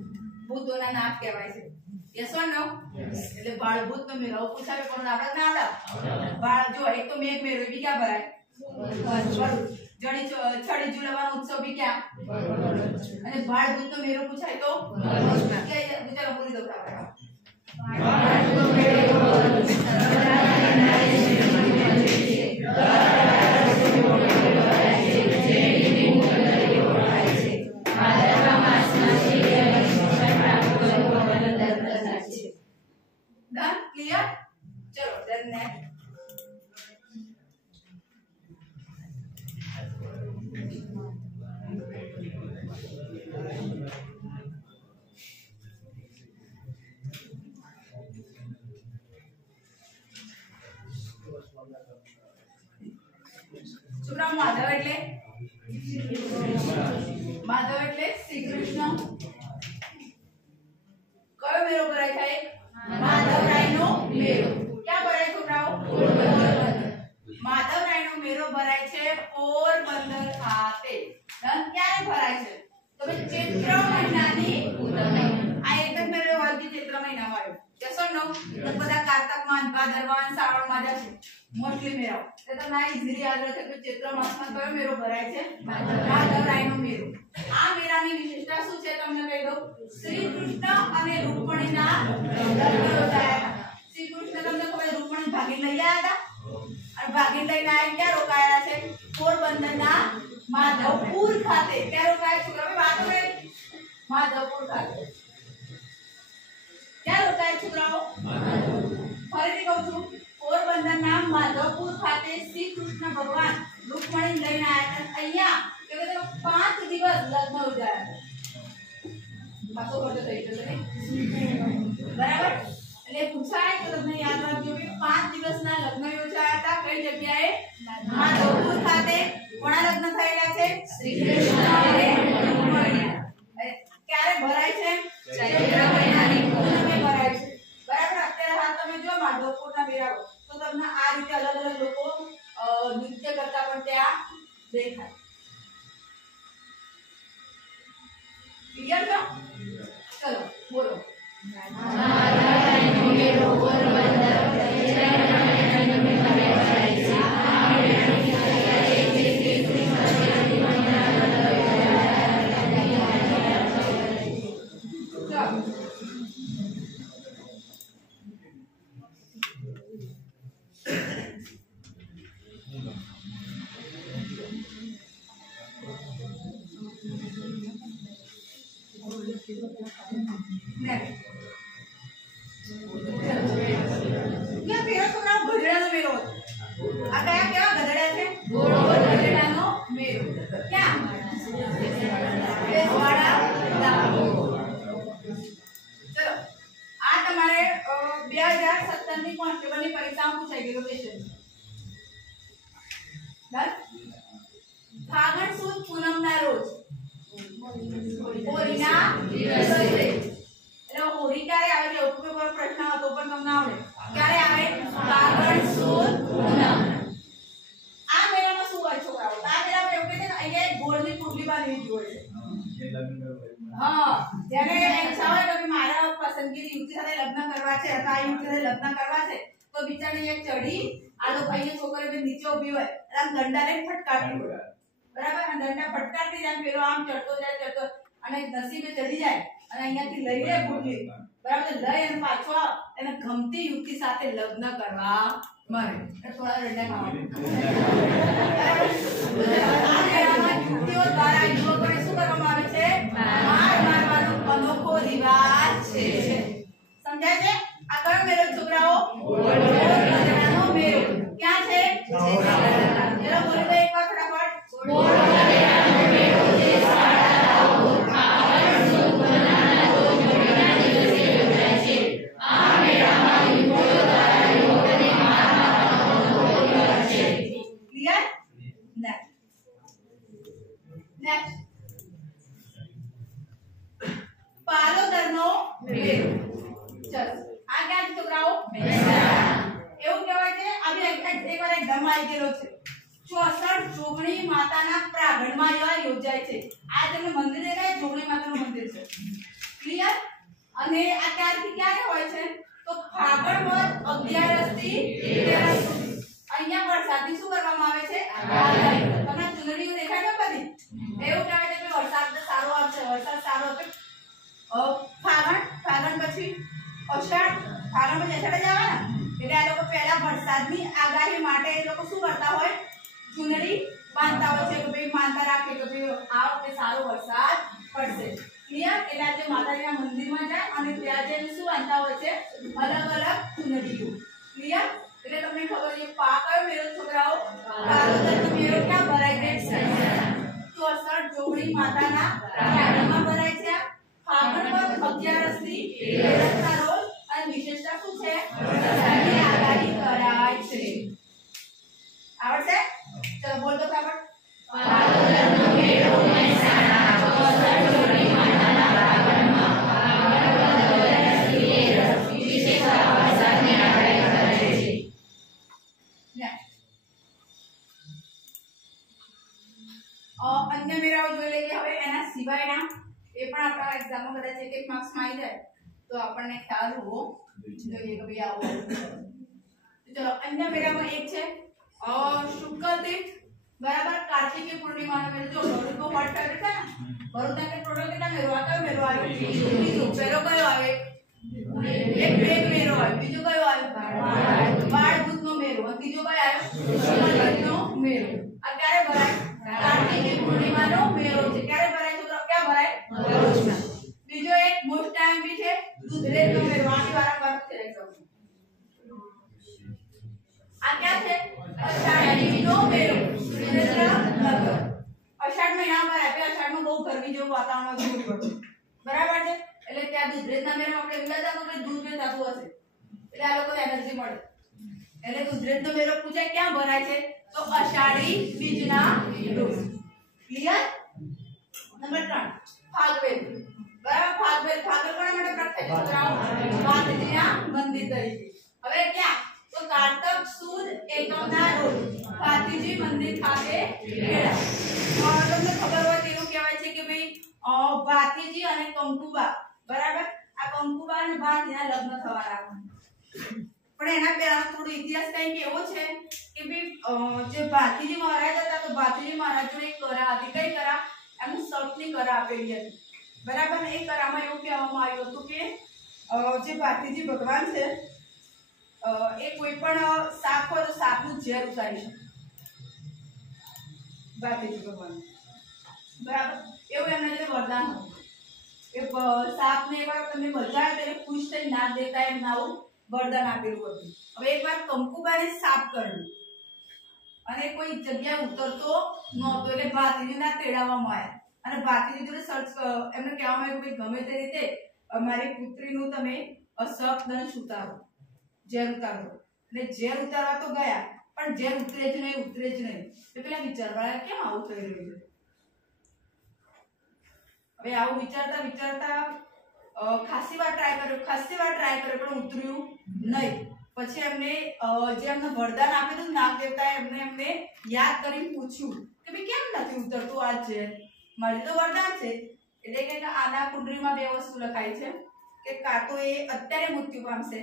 ભૂતોના નાથ કહેવાય છે યસ ઓર નો? એટલે બાળભૂત નો મેરો પૂછાવે પણ આપણે ના આવડે. બાળ જો એક તો મેઘ મેરો બી ક્યાં ભરાય? જડી છડી ઝુલવાનો ઉત્સવ બી ક્યાં? અને બાળભૂત નો મેરો પૂછાય તો ચાલો બોલી દો બરાબર. બાળભૂત મેરો Done? Clear? चलो then next. છોકરાઓ માધવ એટલે શ્રી કૃષ્ણ. કયો મેળો ભરાય થાય? માધવરાયનો મેળો. ક્યાં ભરાય છોકરાઓ? માધવરાયનો મેળો ભરાય છે પોરબંદર ખાતે. ક્યારે ભરાય છે? તો ચૈત્ર મહિનાની આ એક જ મેળો હોય કે ચૈત્ર મહિનામાં આવ્યો. કેસો નો બધા કારતક માસ ભાદરવા શ્રાવણ માં જશે મોસ્ટલી મેળો. તો તમને આ ઈઝીલી યાદ રહેશે કે ચૈત્ર માસમાં કયો મેળો ભરાય છે? માધવરાયનો મેળો. આ મેળાની વિશેષતા શું છે તમને કહી દઉં. શ્રી કૃષ્ણ અને રૂકમણીના લગ્ન યોજાયા. શ્રી કૃષ્ણ તમને ખબર રૂકમણી ભાગીને લઈ આવ્યા હતા અને ભાગીને લઈને આવીને ક્યાં રોકાયા છે? પોરબંદરના માધવપુર ખાતે. ક્યાં રોકાયા છોકરાઓ? વાતો રે માધવપુર ખાતે. ક્યાં રોકાયા છોકરાઓ? ફરીથી કહું છું, પોરબંદરના માધવપુર ખાતે શ્રી કૃષ્ણ ભગવાન રૂકમણી લઈને આવ્યા હતા. અહીંયા કે 5 દિવસ લગ્ન યોજાયા. પાછો ખોટો થઈ જશે ને? બરાબર? એટલે પૂછાય તો તમને યાદ રાખજો કે 5 દિવસના લગ્ન યોજાયા હતા. કઈ જગ્યાએ? માધવપુર ખાતે. કોના લગ્ન થયેલા છે? શ્રી કૃષ્ણ અને રૂકમણી. ક્યારે ભરાય છે? ચૈત્ર મહિનાની પૂનમે ભરાય છે. બરાબર? અત્યારે હાલ તમે જો માધવપુરના મેળાઓ તો તમને આ રીતે અલગ અલગ લોકો નૃત્ય કરતા પણ ત્યાં દેખાય. ક્લિયર છે? ચલો બોલો. માધવરાયનો મેળો પોરબંદર ફાગણ સુદ પૂનમના રોજ હોળીના દિવસે. એટલે હોળી ક્યારે આવે? એટલે ઉપર પ્રશ્ન હતો પણ તમને આવડે. ક્યારે આવે? ફાગણ સુદ પૂનમ. આ મેળામાં શું હોય છોકરાઓ? આ મેળામાં એવું કે છે અહીંયા એક ગોળની પુટલી બાંધેલી હોય છે. હા, જેને ઈચ્છા હોય કે મારા પસંદગીની યુવતી સાથે લગ્ન કરવા છે અથવા આ યુવતી સાથે લગ્ન કરવા છે તો બિચારી એક ચડી આ લોકો અહીંયા છોકરી નીચે ઊભી હોય અને આમ દંડા લઈને ફટકારતી હોય. બરાબર? અને દંડા ફટકારતી જાય પેલો આમ ચડતો જાય અને નસીબે ચડી જાય અને અહીંયાથી લઈ લે પુટલી. બરાબર? લઈ અને પાછો એને ગમતી યુવતી સાથે લગ્ન કરવા મળે. થોડા દંડા ખાવા. આ મેળામાં યુવતીઓ દ્વારા યુવકોને શું કરવામાં આવે છે? માર મારવાનો અનોખો રિવાજ છે. સમજાય છે? આ કયો મેળો છોકરાઓ? પોરબંદરનો મેળો. ક્યાં છે? ચલો બોલી દો એકવાર ફટાફટ. પોરબંદરનો મેળો જે શાળાઓ ફાગણ સુદ પૂનમના રોજ હોળીના દિવસે યોજાય છે. આ મેળામાં યુવતીઓ દ્વારા યુવકોને માર મારવાનો અનોખો રિવાજ છે. ક્લિયર? નેક્સ્ટ પાલોદરનો મેળો. ચલો આ ક્યાં છે છોકરાઓ? એવું કહેવાય છે આવી એકવાર એક્ઝામ આવી ગયેલો છે. 64 જોગણી માતાના પ્રાંગણમાં યોજાય છે. આ તમને મંદિર દેખાય? જોગણી માતાનું મંદિર છે. ક્લિયર? અને અને આ ક્યારથી ક્યારે હોય છે તો ફાગણ વદ 11 થી 13 સુધી અહીંયા વરસાદની શું કરવામાં આવે છે આગાહી તમને ચૂંટણીઓ દેખાય છે બધી એવું કહેવાય છે કે વરસાદ સારો આવશે વરસાદ સારો હશે ફાગણ પછી અષાઢ ફાગણ પછી અષાઢ જ આવે ને એટલે આ લોકો પહેલા વરસાદની આગાહી માટે એ લોકો શું કરતા હોય ચૂંટણી બાંધતા હોય છે કે ભાઈ માનતા રાખે કે ભાઈ આ વખતે સારો વરસાદ પડશે ક્લિયર એટલે આજે માતાજીના મંદિરમાં જાય અને ત્યાં જઈને શું બાંધતા હોય છે અલગ અલગ ચૂંટણીઓ ક્લિયર એટલે તમને ખબર છે પા કયો મેળો છોકરાઓ પારોદરનો મેળો ક્યાં ભરાય છે તો અસર જોગણી માતાના પ્રાગણમાં ભરાય છે ફાગણ વદ 11 થી 13 ના રોજ અને વિશેષતા શું છે વરસાદની આગાહી કરાય છે આવડશે ચલો બોલ તો બરાબર પારોદરનો મેળો મહેસાણા અસર જોગણી માતાના પ્રાગણમાં ફાગણ વદ 11 થી 13 વિશેષતા વરસાદની આગાહી કરાય છે અન્ય મેળાઓ જોઈ લઈએ હવે એના સિવાયના એ પણ આપણા એક્ઝામમાં કદાચ એક માર્ક્સ માં આવી જાય તો આપણને ખ્યાલ હોવો જોઈએ કે ભાઈ આવું ચલો અન્ય મેળામાં એક છે શુક્લ તીર્થ બરાબર કાર્તિકી પૂર્ણિમાનો મેળો જો ભરૂચનો હોટ ફેવરેટ છે ને ભરૂચના કે ટોટલ કેટલા મેળો આ કયો મેળો આવ્યો બીજો પહેલો કયો આવે એક પ્રેમ મેળો આવ્યો બીજો કયો આવ્યો બાળભૂતનો મેળો અને ત્રીજો કયો આવ્યો શુક્લ મેળો આ ક્યારે ભરાય કાર્તિકી પૂર્ણિમાનો મેળો છે ક્યારે ભરાય છોકરા ક્યાં ભરાય ભરૂચમાં બીજો એક મોસ્ટ ટાઈમ બી છે દુધરેજનો મેળો આની વારંવાર છે આ ક્યાં છે અષાઢીનો મેળો સુરેન્દ્રનગર અષાઢ મહિના ભરાય એટલે અષાઢમાં બહુ ગરમી જેવું વાતાવરણ જોવું પડે બરાબર છે એટલે ત્યાં દુધરેજના મેળામાં આપણે વિચારતા તો કે દૂધ વેચાતું હશે એટલે આ લોકોને એનર્જી મળે એટલે દુધરેજનો મેળો પૂછાય ક્યાં ભરાય છે તો અષાઢી બીજના રોજ ક્લિયર નંબર 3 ફાગવેલ બરાબર ફાગવેલ કોના માટે પ્રખ્યાત છે માતાજીના મંદિર તરીકે હવે ક્યાં તો કારતક સુદ એકમના રોજ ભાતીજી મંદિર ખાતે મેળા તમને ખબર હોય તેનું કહેવાય છે કે ભાઈ ભાતીજી અને કંકુબા બરાબર આ કંકુબા અને ભાતીના લગ્ન થવાના પણ એના પહેલા થોડો ઇતિહાસ કંઈક એવો છે કે ભાઈ જે ભાતીજી મહારાજ હતા તો ભાતીજી મહારાજોને એક કરા હતી કઈ કરા એમનું સપની કરા આપેલી હતી બરાબર એ કરામાં એવું કહેવામાં આવ્યું હતું કે જે ભાતીજી ભગવાન છે એ કોઈ પણ સાપ હોય તો સાપનું ઝેર ઉતારી શકે ભાતીજી ભગવાન બરાબર એવું એમના જે વરદાન હતું એ સાપને એકવાર તમને બજાય ત્યારે ખુશ થઈ ના દેતા એમ આવું વરદાન આપેલું હતું હવે એકવાર કંકુબાને સાપ કર્યું અને કોઈ જગ્યા ઉતરતો નહોતો એટલે ભાતીજીના તેડાવવામાં આવ્યા અને ભાતીજી જોડે સર્ચ એમને કહેવામાં આવ્યું કે ગમે તે રીતે અમારી પુત્રીનું તમે અસહદંશ ઉતારો ઝેર ઉતારો એટલે ઝેર ઉતારવા તો ગયા પણ ઝેર ઉતરે જ નહીં એટલે પેલા વિચારવા કેમ આવું થઈ રહ્યું છે હવે આવું વિચારતા ખાસી વાર ટ્રાય કર્યો પણ ઉતર્યું નહીં પછી એમને જે એમને વરદાન આપેલું નાગ દેવતા એમને યાદ કરીને પૂછ્યું કે ભાઈ કેમ નથી ઉતરતું આ ઝેર મારી તો વરદાન છે એટલે કે આના કુંડળીમાં બે વસ્તુ લખાય છે કે કાં તો એ અત્યારે મૃત્યુ પામશે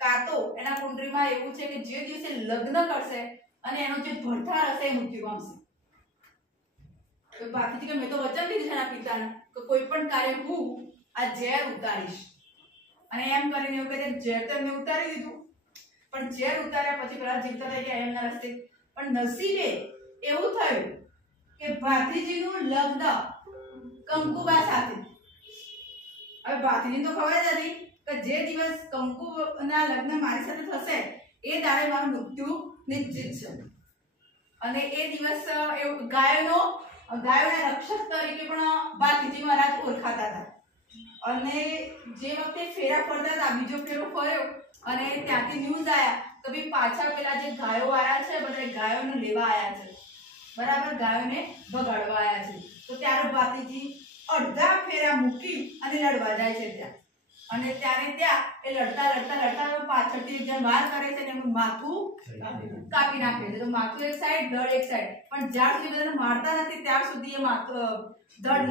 કાં તો એના કુંડળીમાં એવું છે કે જે દિવસે લગ્ન કરશે અને એનો જે ભરથાર હશે એ મૃત્યુ પામશે તો બાકી કે મેં તો વચન દીધું છે એના પિતાને કે કોઈ પણ કાર્ય હું આ ઝેર ઉતારીશ અને એમ કરીને એવું કહે ઝેર તો એમને ઉતારી દીધું પણ ઝેર ઉતાર્યા પછી પેલા જીવતા થઈ ગયા એમના રસ્તે પણ નસીબે એવું થયું કે ભાતીજીનું લગ્ન કંકુબા સાથે હવે ભાતીજી તો ખબર જ હતી કે જે દિવસ કંકુના લગ્ન મારી સાથે થશે એ દાડે મારું મૃત્યુ નિશ્ચિત છે અને એ દિવસ એવું ગાયોના રક્ષક તરીકે પણ ભાતીજી મહારાજ ઓળખાતા હતા અને જે વખતે ફેરા ફરતા હતા બીજો ફેરો ફર્યો અને ત્યાંથી ન્યૂઝ આયા કે ભાઈ પાછા પેલા જે ગાયો આયા છે બધા ગાયોને લેવા આયા છે બરાબર ગાયોને ભગાડવા આયા છે તો ત્યારે ભાતીજી અડધા ફેરા મૂકી અને લડવા જાય છે ત્યાં અને ત્યાં એ લડતા પાછળથી એક જણ વાર કરે છે અને એનું માથું કાપી નાખે છે તો માથું એક સાઈડ ધડ એક સાઈડ પણ જ્યાર સુધી બધાને મારતા નથી ત્યાર સુધી એ ધડ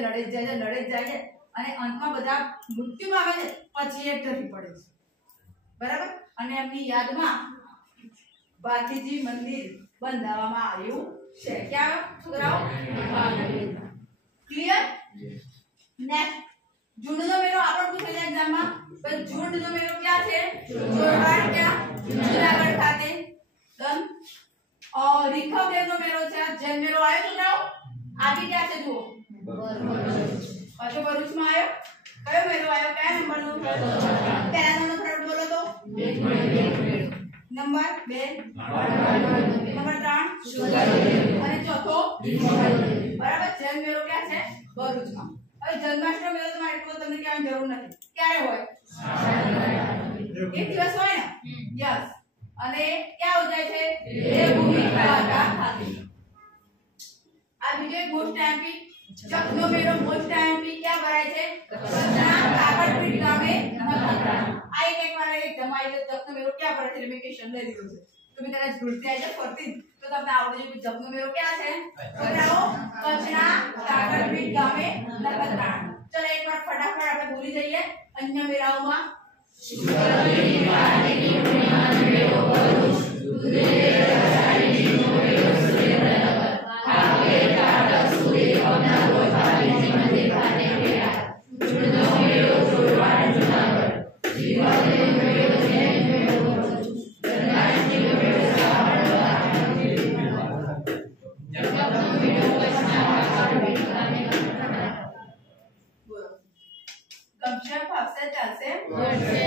લડે જ જાય છે અને અંતમાં બધા મૃત્યુ પામે છે પછી એ ટરી પડે છે બરાબર અને એમની યાદમાં ભાતીજી મંદિર બંધાવવામાં આવ્યું છે ક્યાં છોકરાઓ ક્લિયર નેક્સ્ટ જૂનનો મેળો આપણો પૂછે છે એક્ઝામમાં તો જૂનનો મેળો ક્યાં છે જોરવાડ ક્યાં જુનાગઢ ખાતે ડન રીખવદેવનો મેળો છે જૈન મેળો આવ્યો છોકરાઓ આવી ક્યાં છે જુઓ ભરૂચમાં આવ્યો કયો મેળો આવ્યો કયા નંબરનો પહેલા નંબર ફટાફટ બોલો તો નંબર 2 નંબર 3 અને ચોથો બરાબર જૈન મેળો ક્યાં છે ભરૂચમાં હવે જન્માષ્ટમી મેળો તમારે એટલું તમને કહેવાની જરૂર નથી ક્યારે હોય એક દિવસ હોય ને યસ અને ક્યાં ઉજાય છે દેવભૂમિ દ્વારકા ખાતે આ બીજો એક મોસ્ટ એમપી જગનો મેળો મોસ્ટ એમપી ક્યાં ભરાય છે કચ્છના કાકડપીઠ ગામે નખત્રાણા આ એક વાર એક જમાઈ જગનો મેળો ક્યાં ભરાય છે મેં ક્વેશ્ચન લઈ લીધો છે તમે કદાચ ભૂલતી આવી જાય ફરતી તો તમને આવડે છે જગનો મેળો ક્યાં છે બતાવો કચ્છના કાકડપીઠ ગામે નખત્રાણા ચલો એકવાર ફટાફટ આપણે ભૂલી જઈએ અન્ય મેળાઓમાં શિવરાત્રી કાર્તિકી પૂર્ણિમાનો મેળો ભરૂચ દુધેરાણીનો મેળો સુરેન્દ્રનગર કાકે કાટક સુરી અમના ગોપાલજી મંદિર ખાતે મેળા જૂનનો મેળો જોરવાડ જુનાગઢ જીવનનો મેળો જૈન મેળો ભરૂચ જન્માષ્ટમીનો મેળો સાબરકાંઠા જગતનો મેળો કચ્છના કાકડપીઠ ગામે બોલો ગમશે ફાવશે ચાલશે બોલશે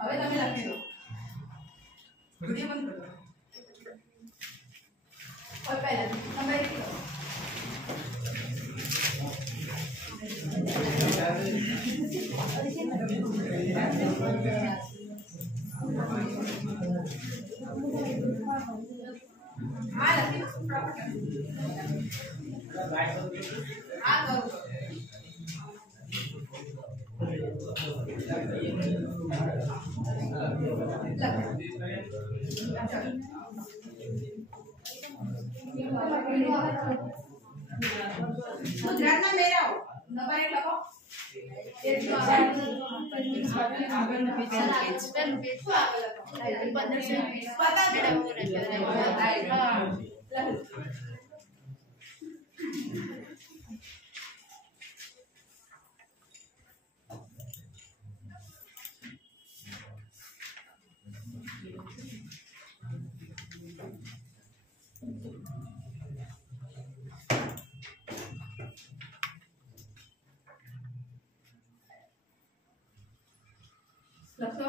હવે તમે લખી દો વિડિયો બંધ કરો और पहला नंबर 1 हां लखी फटाफट हां करो ગુજરાતના મેળાઓ નંબર 1 લખો લખો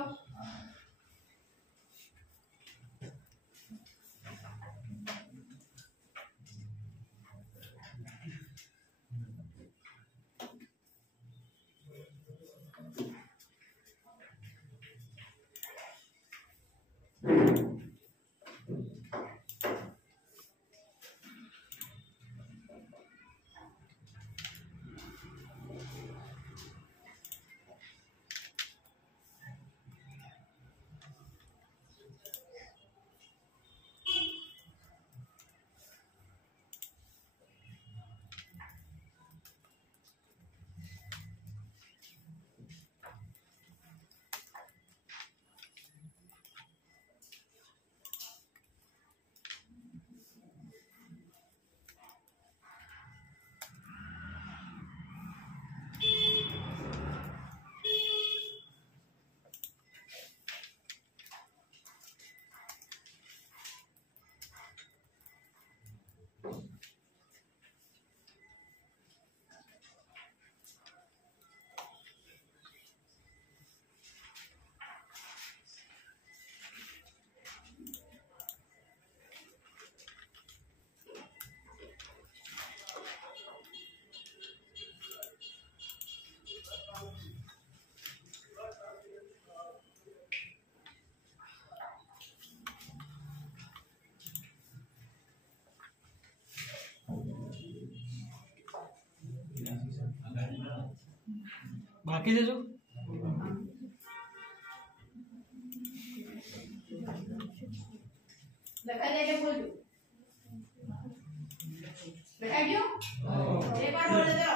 बाकी देजो લખાઈ જાય બોલજો લખાઈ ગયો એક વાર બોલજો